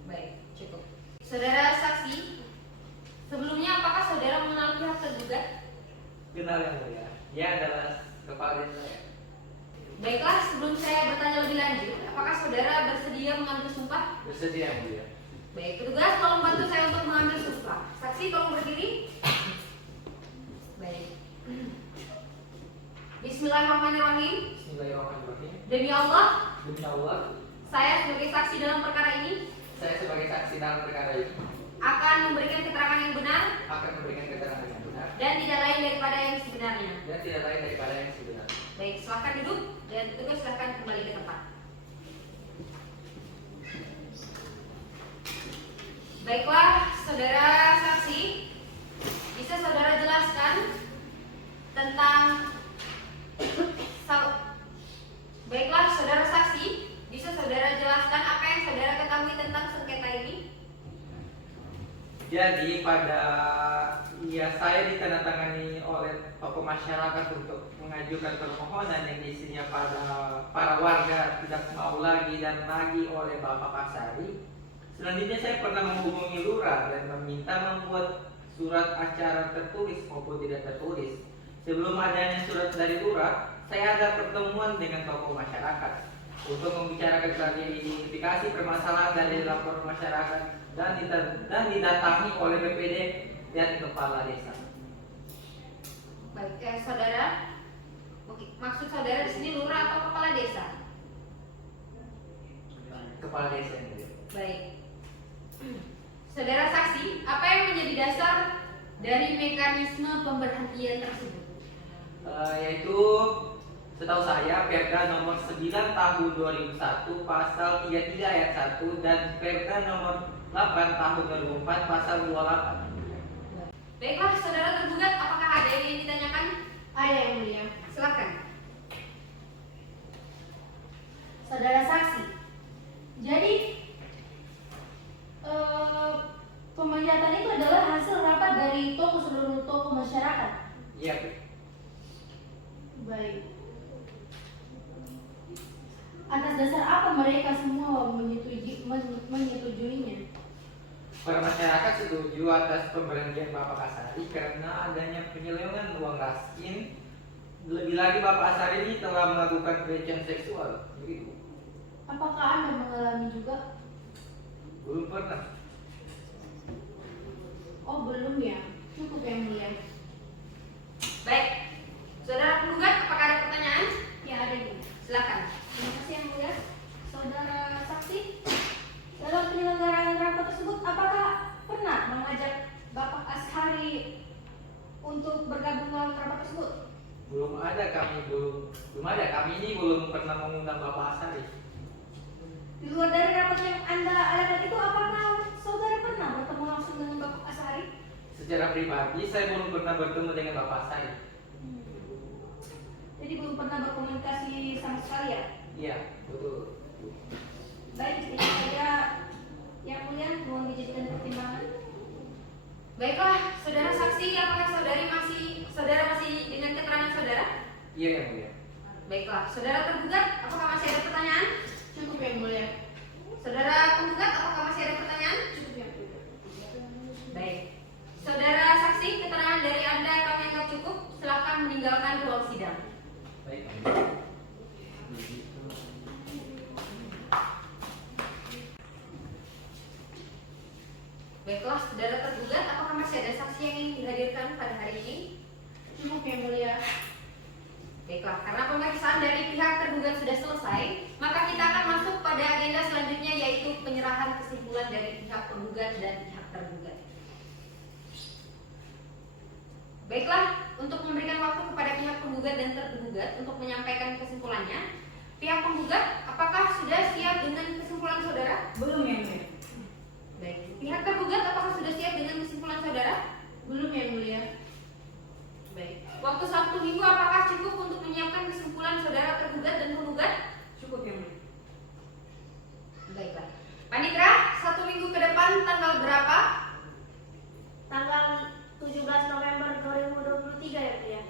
Baik, cukup. Saudara saksi, sebelumnya apakah saudara mengenal pihak tergugat? Kenal yang mulia, dia adalah kepala desa saya. Baiklah, sebelum saya bertanya lebih lanjut, apakah saudara bersedia mengambil sumpah? Bersedia yang mulia. Baik, petugas tolong bantu saya untuk mengambil sumpah. Saksi tolong berdiri. Baik. Bismillahirrahmanirrahim. Bismillahirrahmanirrahim. Demi Allah, Demi Allah, saya sebagai saksi dalam perkara ini saya sebagai saksi dalam perkara ini akan memberikan keterangan yang benar akan memberikan keterangan yang benar dan tidak lain daripada yang sebenarnya. dan tidak lain daripada yang sebenarnya. Baik, silakan duduk dan petugas silakan kembali ke tempat. Baiklah, saudara saksi, bisa saudara jelaskan tentang Baiklah, saudara saksi, bisa saudara jelaskan apa yang saudara ketahui tentang sengketa ini? Jadi saya ditandatangani oleh tokoh masyarakat untuk mengajukan permohonan yang isinya pada para warga tidak mau lagi dan lagi oleh Bapak Pasari. Selanjutnya saya pernah menghubungi lurah dan meminta membuat surat acara tertulis maupun tidak tertulis. Sebelum adanya surat dari lurah, saya ada pertemuan dengan tokoh masyarakat untuk membicarakan klarifikasi permasalahan dari laporan masyarakat dan didatangi oleh BPD dan kepala desa. Baik, saudara, maksud saudara di sini lurah atau kepala desa? Kepala desa ini. Baik. Saudara saksi, apa yang menjadi dasar dari mekanisme pemberhentian tersebut? Yaitu setahu saya Perda nomor 9 tahun 2001 pasal 33 ayat 1 dan Perda nomor 8 tahun 2004 pasal 28. Baiklah, saudara tergugat, apakah ada yang ditanyakan? Ada yang mulia. Silakan. Saudara saksi, jadi pemecatan itu adalah hasil rapat dari seluruh tokoh masyarakat. Iya. Baik. Atas dasar apa mereka semua menyetujuinya? Para masyarakat setuju atas pemberhentian Bapak Asari karena adanya penyelewengan uang raskin. Lebih lagi Bapak Asari ini telah melakukan pelecehan seksual. Begitu. Apakah Anda mengalami juga? Belum pernah. Oh, belum ya. Cukup yang mulia. Baik. Saudara penggugat, apakah ada pertanyaan? Ya, ada juga. Silakan. Terima kasih yang mulia. Saudara saksi, dalam penyelenggaraan rapat tersebut, apakah pernah mengajak Bapak Ashari untuk bergabung dalam rapat tersebut? Belum ada kami ini belum pernah mengundang Bapak Asari. Di luar dari rapat yang Anda adakan itu, apakah saudara pernah bertemu langsung dengan Bapak Ashari? Secara pribadi saya belum pernah bertemu dengan Bapak Asari. Jadi belum pernah berkomunikasi sama sekali ya? Iya, betul. Baik, itu saja yang mulia, mohon dijadikan pertimbangan. Baiklah, saudara saksi, apakah saudara masih dengan keterangan saudara? Iya yang mulia. Baiklah, saudara tergugat, apakah masih ada pertanyaan? Cukup yang mulia. Saudara penggugat, apakah masih ada pertanyaan? Cukup yang mulia. Baik. Saudara saksi, keterangan dari Anda kami anggap cukup. Silakan meninggalkan ruang sidang. Baik. Baiklah, saudara tergugat, apakah masih ada saksi yang ingin dihadirkan pada hari ini? Cukup yang mulia. Baiklah, karena pemeriksaan dari pihak tergugat sudah selesai, maka kita akan masuk pada agenda selanjutnya, yaitu penyerahan kesimpulan dari pihak penggugat dan pihak tergugat. Baiklah, untuk memberikan waktu kepada pihak penggugat dan tergugat untuk menyampaikan kesimpulannya, pihak penggugat, apakah sudah siap dengan kesimpulan saudara? Belum yang mulia. Baik. Pihak tergugat, apakah sudah siap dengan kesimpulan saudara? Belum yang mulia. Baik. Waktu 1 minggu apakah cukup untuk menyiapkan kesimpulan saudara tergugat dan penggugat? Cukup yang mulia. Baiklah. Panitra, 1 minggu ke depan tanggal berapa? Tanggal 17 November 2023 ya, Pria.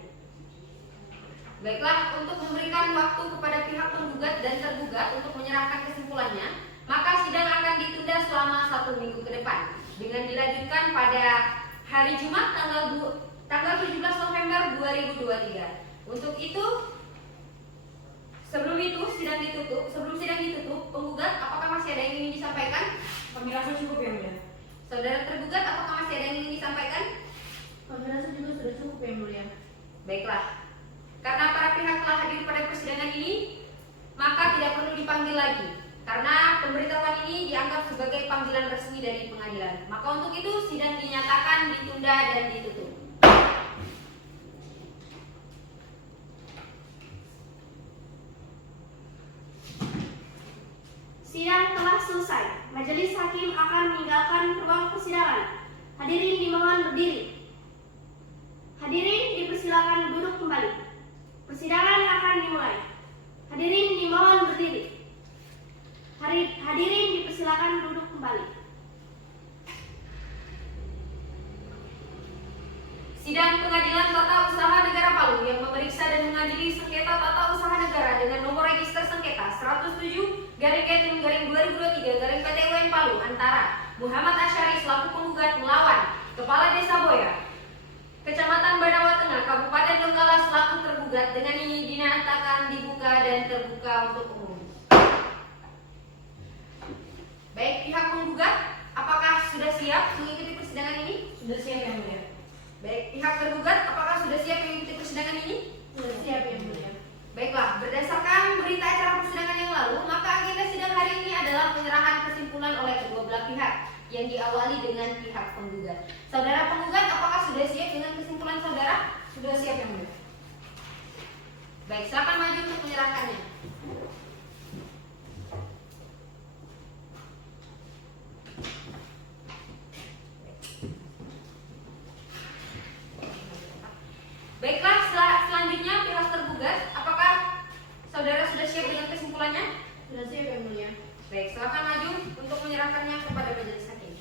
Baiklah, untuk memberikan waktu kepada pihak penggugat dan tergugat untuk menyerahkan kesimpulannya, maka sidang akan ditunda selama 1 minggu ke depan dengan dilanjutkan pada hari Jumat tanggal 17 November 2023. Untuk itu, Sebelum sidang ditutup, penggugat apakah masih ada yang ingin disampaikan? Kami rasa cukup yang mulia. Saudara tergugat apakah masih ada yang ingin disampaikan? Kami rasa juga sudah cukup yang mulia. Baiklah. Karena para pihak telah hadir pada persidangan ini, maka tidak perlu dipanggil lagi. Karena pemberitahuan ini dianggap sebagai panggilan resmi dari pengadilan. Maka untuk itu sidang dinyatakan ditunda dan ditutup. Sidang telah selesai. Majelis hakim akan meninggalkan ruang persidangan. Hadirin dimohon berdiri. Hadirin dipersilakan duduk kembali. Persidangan akan dimulai. Hadirin dimohon berdiri. Hadirin dipersilakan duduk kembali. Sidang Pengadilan Tata Usaha Negara Palu yang memeriksa dan mengadili sengketa tata usaha negara dengan nomor register sengketa 107/2023/PT UN Palu antara Muhammad Asyari selaku penggugat melawan Kepala Desa Boya, Kecamatan Banawa Tengah, Kabupaten Donggala selaku tergugat dengan ini dinyatakan dibuka dan terbuka untuk umum. Baik, pihak penggugat, apakah sudah siap mengikuti persidangan ini? Sudah siap yang mulia. Baik, pihak tergugat, apakah sudah siap mengikuti persidangan ini? Sudah siap yang mulia. Baiklah, berdasarkan berita acara persidangan yang lalu, maka agenda sidang hari ini adalah penyerahan kesimpulan oleh kedua belah pihak yang diawali dengan pihak penggugat. Saudara penggugat, apakah sudah siap dengan kesimpulan saudara? Sudah siap yang mulia. Baik, silakan maju untuk menyerahkannya. Baiklah, selanjutnya pihak tergugat, apakah saudara sudah siap dengan kesimpulannya? Sudah siap yang mulia. Baik, silakan maju untuk menyerahkannya kepada majelis hakim.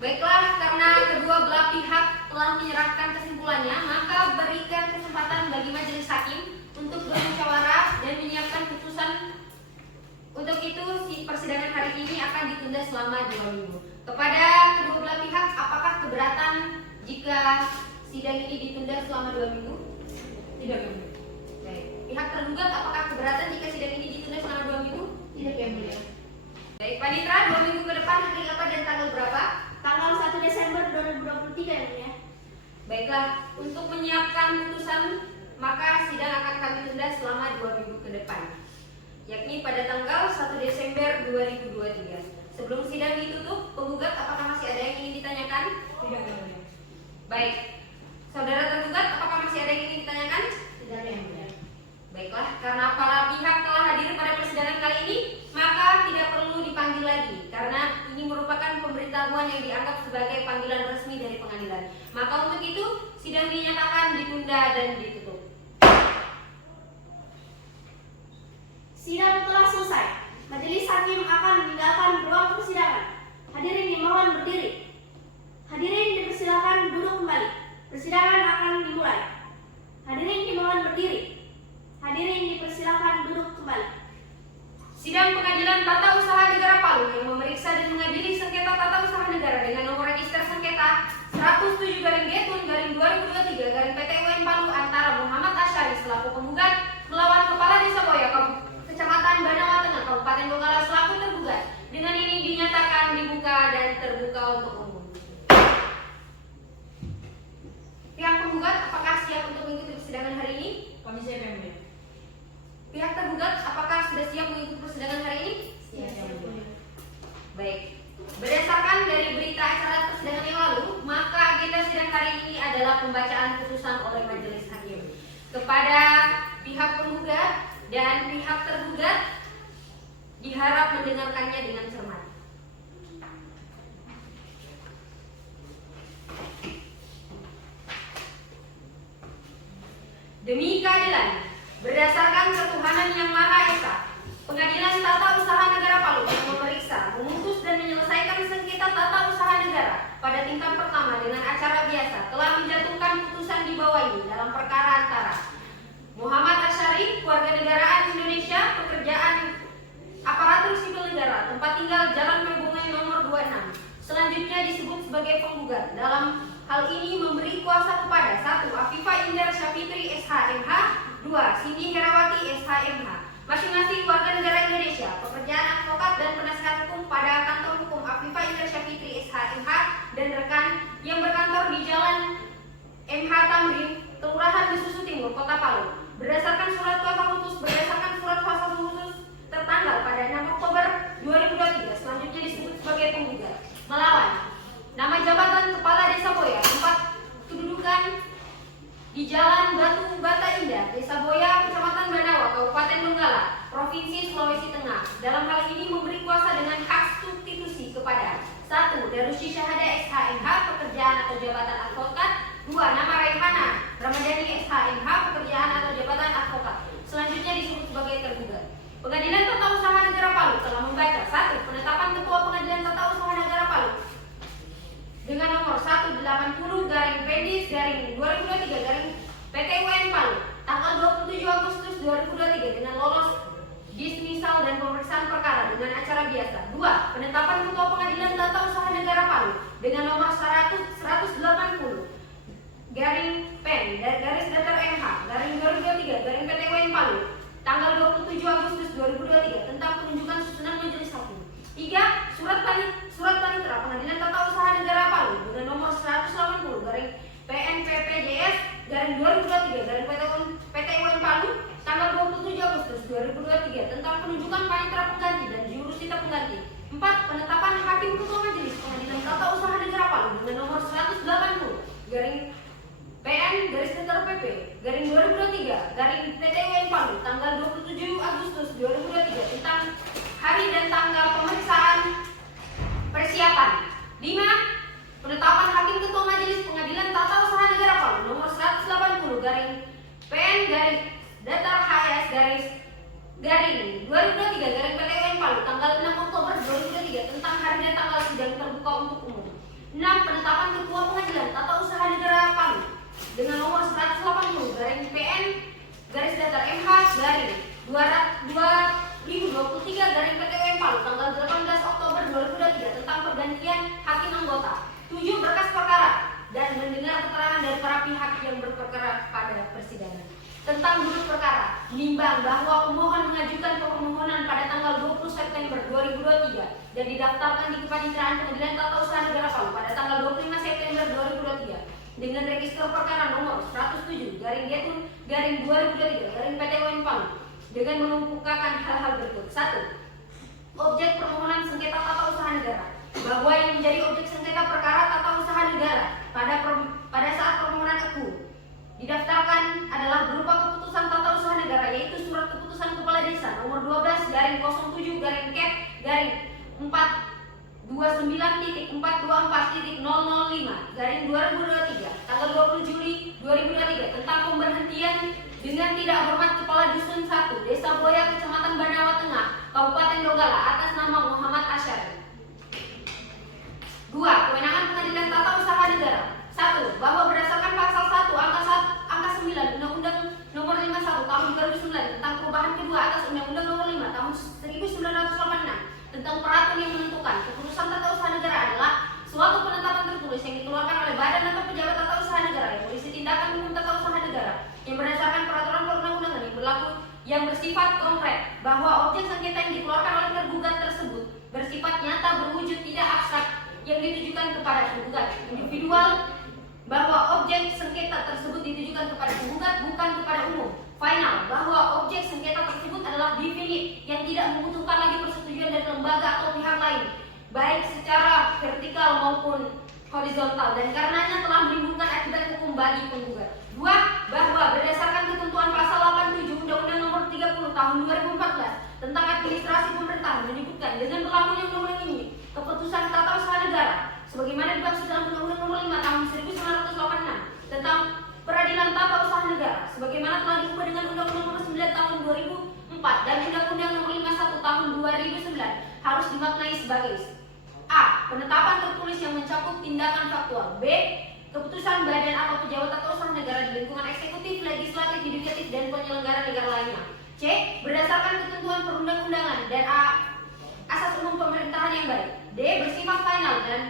Baiklah, karena kedua belah pihak telah menyerahkan kesimpulannya, maka berikan kesempatan bagi majelis hakim untuk bermusyawarah dan menyiapkan putusan. Untuk itu, persidangan hari ini akan ditunda selama 2 minggu. Kepada kedua belah pihak, apakah keberatan jika sidang ini ditunda selama 2 minggu? Tidak yang mulia. Baik. Pihak tergugat, apakah keberatan jika sidang ini ditunda selama 2 minggu? Tidak yang mulia. Baik, Panitra, 2 minggu ke depan hari apa dan tanggal berapa? Tanggal 1 Desember 2023 yang mulia. Baiklah, untuk menyiapkan putusan, maka sidang akan kami tunda selama 2 minggu ke depan, yakni pada tanggal 1 Desember 2023. Sebelum sidang ditutup, penggugat apakah masih ada yang ingin ditanyakan? Tidak yang mulia. Baik, saudara tergugat apakah masih ada yang ingin ditanyakan? Tidak yang mulia. Baiklah, karena para pihak telah hadir pada persidangan kali ini, maka tidak perlu dipanggil lagi, karena ini merupakan pemberitahuan yang dianggap sebagai panggilan resmi dari pengadilan. Maka untuk itu, sidang dinyatakan ditunda dan ditutup. Sidang telah selesai. Majelis hakim akan meninggalkan ruang persidangan. Hadirin dimohon berdiri. Hadirin dipersilakan duduk kembali. Persidangan akan dimulai. Hadirin dimohon berdiri. Hadirin dipersilakan duduk kembali. Sidang Pengadilan Tata Usaha Negara Palu yang memeriksa dan mengadili sengketa tata usaha negara dengan nomor register sengketa 107/2023/PT UN Palu antara Muhammad Asyari selaku penggugat melawan Kepala Desa Boya, Kecamatan Banawa Tengah, Kabupaten Donggala selaku tergugat. Dengan ini dinyatakan dibuka dan terbuka untuk umum. Pihak penggugat, apakah siap untuk mengikuti persidangan hari ini? Kami siap yang mulia. Pihak tergugat, apakah sudah siap mengikuti persidangan hari ini? Siap yang mulia. Baik. Berdasarkan dari berita acara persidangan yang lalu, maka agenda sidang hari ini adalah pembacaan putusan oleh majelis hakim kepada pihak penggugat dan pihak tergugat diharap mendengarkannya dengan cermat. Demi keadilan, berdasarkan ketuhanan yang Maha Esa, Pengadilan Tata Usaha Negara Palu yang memeriksa, memutus dan menyelesaikan sengketa tata usaha negara pada tingkat pertama dengan acara biasa telah menjatuhkan putusan di bawah ini dalam perkara antara Muhammad Asyari, Kewarganegaraan Indonesia, Pekerjaan Aparatur Sipil Negara, tempat tinggal Jalan Mebungai nomor 26. Selanjutnya disebut sebagai penggugat. Dalam hal ini memberi kuasa kepada 1. Afifah Indar Syafitri SHMH, 2. Cindy Herawati SHMH, masing-masing warga negara Indonesia. Pekerjaan advokat dan penasihat hukum pada kantor hukum Afifah Indar Syafitri SHMH dan rekan yang berkantor di Jalan MH Tamrin, Kelurahan Besusu Timur, Kota Palu. Berdasarkan surat kuasa khusus tertanggal pada 6 Oktober 2023, selanjutnya disebut sebagai penggugat. Melawan. Nama jabatan Kepala Desa Boya, tempat kedudukan di Jalan Batu Bata Indah, Desa Boya, Kecamatan Banawa, Kabupaten Donggala, Provinsi Sulawesi Tengah. Dalam hal ini memberi kuasa dengan hak substitusi kepada 1. Darusi Syahada SHMH, pekerjaan atau jabatan advokat. 2. Nama Raihana Ramadhani SHMH, pekerjaan atau jabatan advokat. Selanjutnya disebut sebagai tergugat. Pengadilan Tata Usaha Negara Palu telah membaca 1. Penetapan Ketua Pengadilan Tata Usaha Negara Palu dengan nomor 180-Pendis-2023 Palu tanggal 27 Agustus 2023 dengan lolos dismisal dan pemeriksaan perkara dengan acara biasa. 2. Penetapan Ketua Pengadilan Tata Usaha Negara Palu dengan nomor 180-Pen-MH-2023 Palu tanggal 27 Agustus 2023 tentang penunjukan susunan majelis hakim. 3. Surat Panitera Pengadilan Tata Usaha Negara Palu dengan nomor 180-PN-PPJS-2023-PT UN Palu tanggal 27 Agustus 2023 tentang penunjukan panitera pengganti dan jurusita pengganti. 4. Penetapan Hakim Ketua Majelis Pengadilan Tata Usaha Negara Palu dengan nomor 180-PN-PP-2023-PT UN Palu tanggal 27 Agustus 2023 tentang hari dan tanggal pemeriksaan persiapan. 5. Penetapan Hakim Ketua Majelis Pengadilan Tata Usaha Negara Palu nomor 180-PN-HS-2023-PT UN Palu tanggal 6 Oktober 2023 tentang hari dan tanggal sidang terbuka untuk umum. 6. Penetapan Ketua Pengadilan Tata Usaha Negara Palu dengan nomor 180-PN-MS-2023-PT UN Palu tanggal 18 Oktober 2023 tentang pergantian hakim anggota. 7. Berkas perkara dan mendengar keterangan dari para pihak yang berperkara pada persidangan. Tentang duduk perkara, menimbang bahwa pemohon mengajukan permohonan pada tanggal 20 September 2023 dan didaftarkan di Kepaniteraan Pengadilan Tata Usaha Negara Palu pada tanggal 25 September 2023 dengan register perkara nomor 107-Getun-2023-PT UN Palu dengan mengemukakan hal-hal berikut. 1. Objek permohonan sengketa tata usaha negara, bahwa yang menjadi objek sengketa perkara tata usaha negara pada saat permohonan aku didaftarkan adalah berupa keputusan tata usaha negara, yaitu surat keputusan kepala desa nomor 12-07-Cap-424.005/2023 tanggal 20 Juli 2023 tentang pemberhentian dengan tidak hormat kepala dusun 1 Desa Boya, Kecamatan Banawa Tengah, Kabupaten Donggala atas nama Muhammad Asyari. 2. Kewenangan Pengadilan Tata Usaha Negara. 1. Bahwa berdasarkan pasal 1 angka 9 Undang-Undang Nomor 51 Tahun 2009 tentang perubahan kedua atas Undang-Undang Nomor 5 Tahun 1986 tentang peraturan yang menentukan keputusan tata usaha negara adalah suatu penetapan tertulis yang dikeluarkan oleh badan atau pejabat tata usaha negara yang berisi tindakan hukum tata usaha negara yang berdasarkan peraturan perundang-undangan yang berlaku yang bersifat konkret, bahwa objek sengketa yang dikeluarkan oleh tergugat tersebut bersifat nyata, berwujud, tidak abstrak, yang ditujukan kepada penggugat individual, bahwa objek sengketa tersebut ditujukan kepada penggugat bukan kepada umum. Final, bahwa objek sengketa tersebut adalah definite yang tidak membutuhkan lagi persetujuan dari lembaga atau pihak lain, baik secara vertikal maupun horizontal, dan karenanya telah menimbulkan akibat hukum bagi penggugat. 2. Bahwa berdasarkan ketentuan pasal 87 Undang-Undang Nomor 30 Tahun 2014 tentang administrasi pemerintahan menyebutkan dengan berlakunya undang-undang ini keputusan tata usaha negara sebagaimana dimaksud dalam Undang-Undang Nomor 5 Tahun 1986 tentang peradilan tata usaha negara sebagaimana telah diubah dengan Undang-Undang Nomor 9 Tahun 2004 dan Undang-Undang Nomor 51 Tahun 2009 harus dimaknai sebagai A. Penetapan tertulis yang mencakup tindakan faktual. B. keputusan badan atau pejabat atau usaha negara di lingkungan eksekutif, legislatif, yudikatif, dan penyelenggara negara lainnya. C. Berdasarkan ketentuan perundang-undangan dan asas umum pemerintahan yang baik. D. Bersifat final dan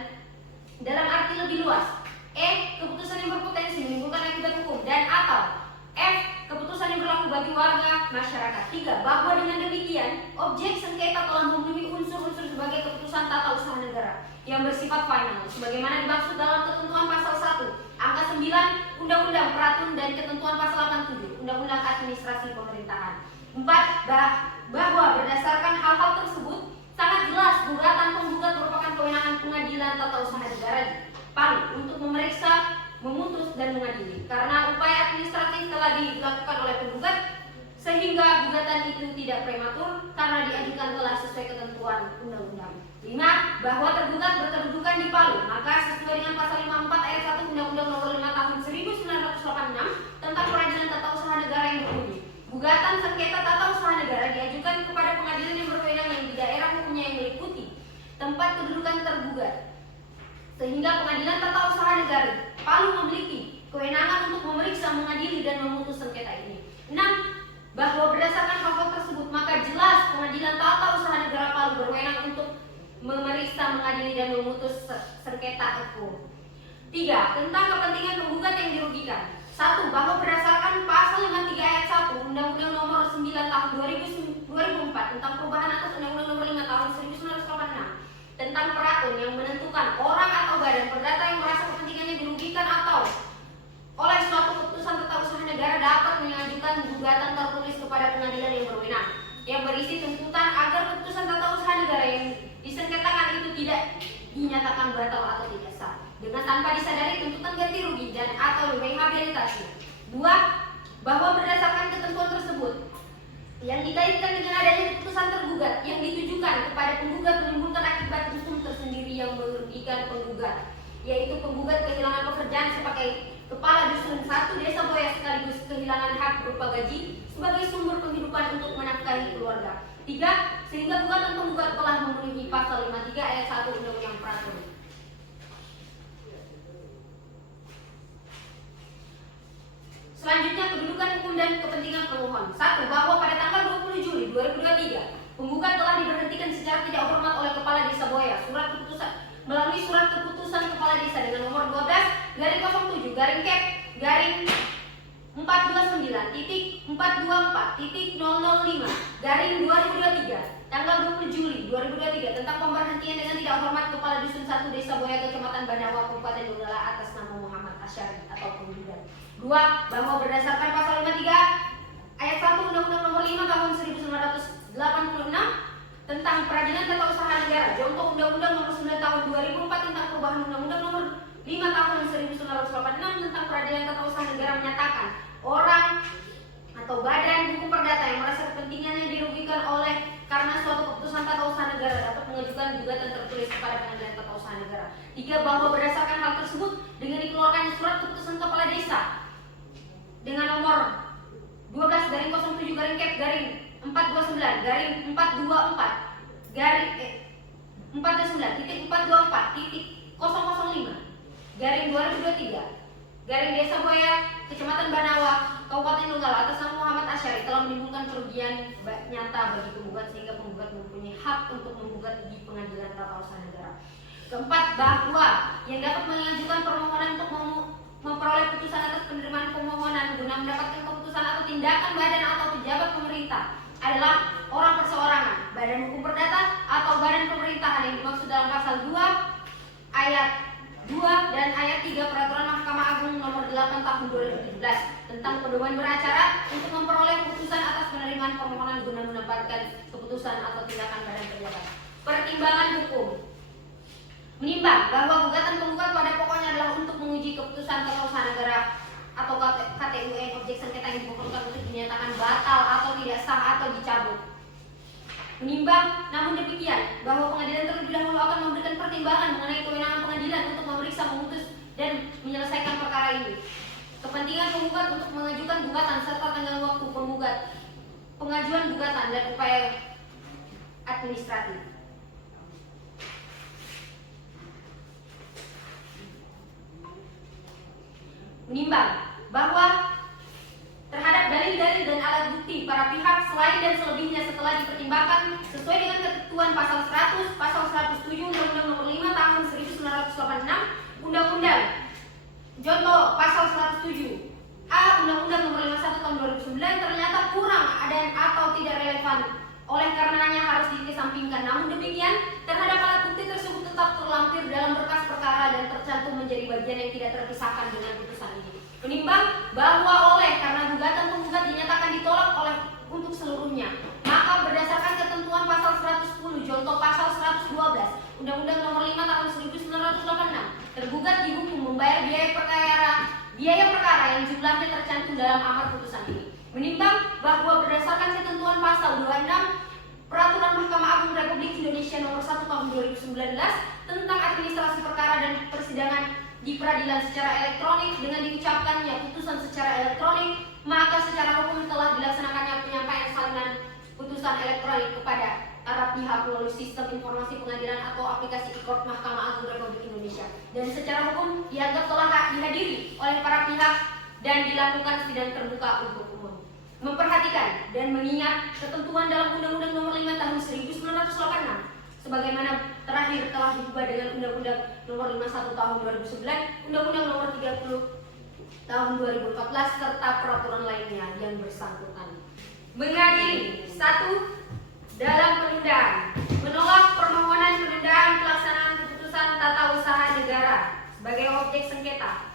dalam arti lebih luas. E. Keputusan yang berpotensi menimbulkan akibat hukum dan atau F. Keputusan yang berlaku bagi warga masyarakat. 3. Bahwa dengan demikian objek sengketa telah memenuhi unsur-unsur sebagai keputusan tata usaha negara yang bersifat final sebagaimana dimaksud dalam ketentuan pasal 1 angka 9 Undang-Undang Peratun dan ketentuan pasal 87 Undang-Undang Administrasi Pemerintahan. 4. Bahwa berdasarkan hal-hal tersebut sangat jelas gugatan penggugat merupakan kewenangan pengadilan tata usaha negara Palu untuk memeriksa, memutus, dan mengadili karena upaya administratif telah dilakukan oleh penggugat sehingga gugatan itu tidak prematur karena diajukan telah sesuai ketentuan undang-undang. 5. Bahwa tergugat berkedudukan di Palu maka sesuai dengan pasal 54 ayat 1 Undang-Undang Nomor 5 Tahun 1986 tentang Peradilan Tata Usaha Negara yang berbunyi gugatan sengketa tata usaha negara diajukan kepada pengadilan yang berwenang yang di daerah hukumnya yang meliputi tempat kedudukan tergugat sehingga Pengadilan Tata Usaha Negara Palu memiliki kewenangan untuk memeriksa, mengadili, dan memutus sengketa ini. 6. Bahwa berdasarkan hal-hal tersebut maka jelas Pengadilan Tata Usaha Negara Palu berwenang untuk memeriksa, mengadili, dan memutus sengketa hukum. 3. Tentang kepentingan penggugat yang dirugikan. 1. Bahwa berdasarkan pasal 53 ayat 1 Undang-Undang Nomor 9 Tahun 2004 tentang perubahan atas Undang-Undang Nomor 5 Tahun 1986 tentang peratun yang menentukan orang atau badan perdata yang merasa kepentingannya dirugikan atau oleh suatu keputusan tata usaha negara dapat mengajukan gugatan tertulis kepada pengadilan yang berwenang yang berisi tuntutan agar keputusan tata usaha negara yang disengketakan itu tidak dinyatakan batal atau tidak sah dengan tanpa disadari tuntutan ganti rugi dan atau rehabilitasi. 2. Bahwa berdasarkan ketentuan tersebut yang dikaitkan dengan adanya keputusan tergugat yang ditujukan kepada penggugat menimbulkan akibat hukum tersendiri yang merugikan penggugat, yaitu penggugat kehilangan pekerjaan sebagai kepala dusun 1 desa Boya sekaligus kehilangan hak berupa gaji sebagai sumber penghidupan untuk menafkahi keluarga. 3. Sehingga gugatan penggugat telah memenuhi pasal 53 ayat 1 Undang-Undang Peratun. Selanjutnya kedudukan hukum dan kepentingan pemohon. 1. Bahwa pada tanggal 20 Juli 2023 penggugat telah diberhentikan secara tidak hormat oleh Kepala Desa Boya melalui surat keputusan Kepala Desa dengan nomor 12/07/Kep/424.424.005/2023 tanggal 20 Juli 2023 tentang pemberhentian dengan tidak hormat Kepala Dusun 1 Desa Boya Kecamatan Banawa Kabupaten Donggala atas nama Muhammad Asyari atau penggugat. 2. Bahwa berdasarkan pasal 53 ayat 1 Undang-Undang Nomor 5 Tahun 1986 tentang Peradilan Tata Usaha Negara, contoh Undang-Undang Nomor 9 Tahun 2004 tentang perubahan Undang-Undang Nomor 5 Tahun 1986 tentang Peradilan Tata Usaha Negara menyatakan orang atau badan hukum perdata yang merasa kepentingannya dirugikan oleh karena suatu keputusan tata usaha negara dapat mengajukan gugatan tertulis kepada Pengadilan Tata Usaha Negara. 3. Bahwa berdasarkan hal tersebut dengan dikeluarkannya surat keputusan Kepala Desa dengan nomor 12/429/424/424.005/2023 Desa Boya Kecamatan Banawa Kabupaten Donggala atas nama Muhammad Asyari telah menimbulkan kerugian nyata bagi penggugat sehingga penggugat mempunyai hak untuk menggugat di Pengadilan Tata Usaha Negara. 4. Bahwa yang dapat mengajukan permohonan untuk memperoleh putusan atas penerimaan pemohonan guna mendapatkan keputusan atau tindakan badan atau pejabat pemerintah adalah orang perseorangan, badan hukum perdata atau badan pemerintahan yang dimaksud dalam pasal 2 ayat 2 dan ayat 3 Peraturan Mahkamah Agung Nomor 8 Tahun 2017 tentang pedoman beracara untuk memperoleh keputusan atas penerimaan permohonan guna mendapatkan keputusan atau tindakan badan pejabat. Pertimbangan hukum. Menimbang bahwa gugatan penggugat pada pokoknya adalah untuk menguji keputusan tata usaha negara atau KTUN objek sengketa yang diperlukan untuk dinyatakan batal atau tidak sah atau dicabut. Menimbang, namun demikian, bahwa pengadilan terlebih dahulu akan memberikan pertimbangan mengenai kewenangan pengadilan untuk memeriksa, memutus, dan menyelesaikan perkara ini. Kepentingan penggugat untuk mengajukan gugatan serta tenggang waktu pengajuan gugatan dan upaya administratif. Menimbang bahwa terhadap dalil-dalil dan alat bukti para pihak selain dan selebihnya setelah dipertimbangkan sesuai dengan ketentuan pasal 100, pasal 107 Undang-Undang Nomor 5 Tahun 1986, Undang-Undang Contoh pasal 107 A Undang-Undang Nomor 51 Tahun 2009 ternyata kurang dan atau tidak relevan, oleh karenanya harus dikesampingkan. Namun demikian, terhadap alat bukti tersebut tetap terlampir dalam berkas perkara dan tercantum menjadi bagian yang tidak terpisahkan dengan putusan ini. Menimbang bahwa karena gugatan penggugat dinyatakan ditolak untuk seluruhnya, maka berdasarkan ketentuan pasal 110 contoh pasal 112 Undang-Undang Nomor 5 Tahun 1986, tergugat dihukum membayar biaya perkara yang jumlahnya tercantum dalam amar putusan ini. Menimbang bahwa berdasarkan ketentuan pasal 26 Peraturan Mahkamah Agung Republik Indonesia Nomor 1 Tahun 2019 tentang administrasi perkara dan persidangan di peradilan secara elektronik dengan diucapkannya putusan secara elektronik, maka secara hukum telah dilaksanakannya penyampaian salinan putusan elektronik kepada para pihak melalui sistem informasi pengadilan atau aplikasi e-court Mahkamah Agung Republik Indonesia, dan secara hukum dianggap telah dihadiri oleh para pihak dan dilakukan sidang terbuka untuk umum. Memperhatikan dan mengingat ketentuan dalam Undang-Undang Nomor 5 Tahun 1986 sebagaimana terakhir telah diubah dengan Undang-Undang Nomor 51 Tahun 2009, Undang-Undang Nomor 30 Tahun 2014 serta peraturan lainnya yang bersangkutan. Mengadili 1. Dalam penundaan, menolak permohonan penundaan pelaksanaan keputusan tata usaha negara sebagai objek sengketa.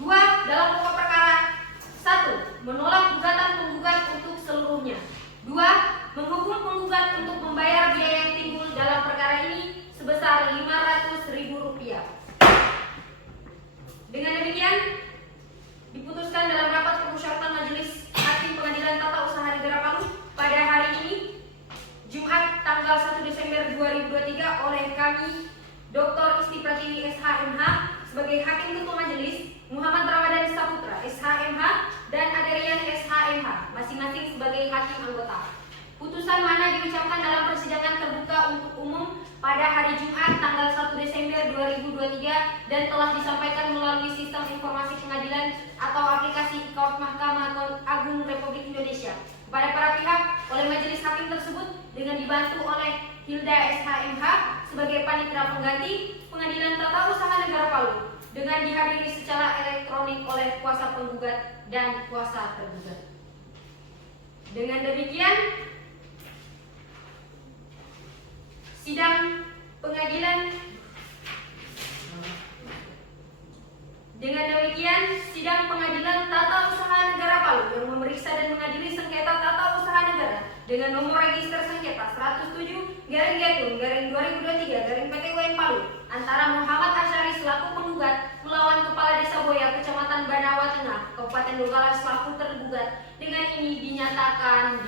2. Dalam pokok perkara 1. Menolak gugatan penggugat untuk seluruhnya. 2. Menghukum penggugat untuk membayar biaya yang timbul dalam perkara ini sebesar Rp500.000. Dengan demikian, diputuskan dalam rapat permusyawaratan Majelis Hakim Pengadilan Tata Usaha Negara Palu pada hari ini, Jumat tanggal 1 Desember 2023 oleh kami, Dr. Isti Pratiwi SHMH sebagai Hakim Ketua Majelis, Muhammad Ramadan Saputra SHMH dan Aderian SHMH masing-masing sebagai Hakim Anggota. Putusan mana diucapkan dalam persidangan terbuka untuk umum pada hari Jumat tanggal 1 Desember 2023 dan telah disampaikan melalui sistem informasi pengadilan atau aplikasi e-court Mahkamah Agung Republik Indonesia kepada para pihak oleh majelis hakim tersebut dengan dibantu oleh Hilda SHMH sebagai panitera pengganti Pengadilan Tata Usaha Negara Palu dengan dihadiri secara elektronik oleh kuasa penggugat dan kuasa tergugat. Dengan demikian, sidang pengadilan Tata Usaha Negara Palu yang memeriksa dan mengadili sengketa tata usaha negara dengan nomor register sengketa 107-Gatung-2023-PTUN Palu antara Muhammad Asyari selaku penggugat melawan Kepala Desa Boya Kecamatan Banawa Tengah Kabupaten Donggala selaku tergugat dengan ini dinyatakan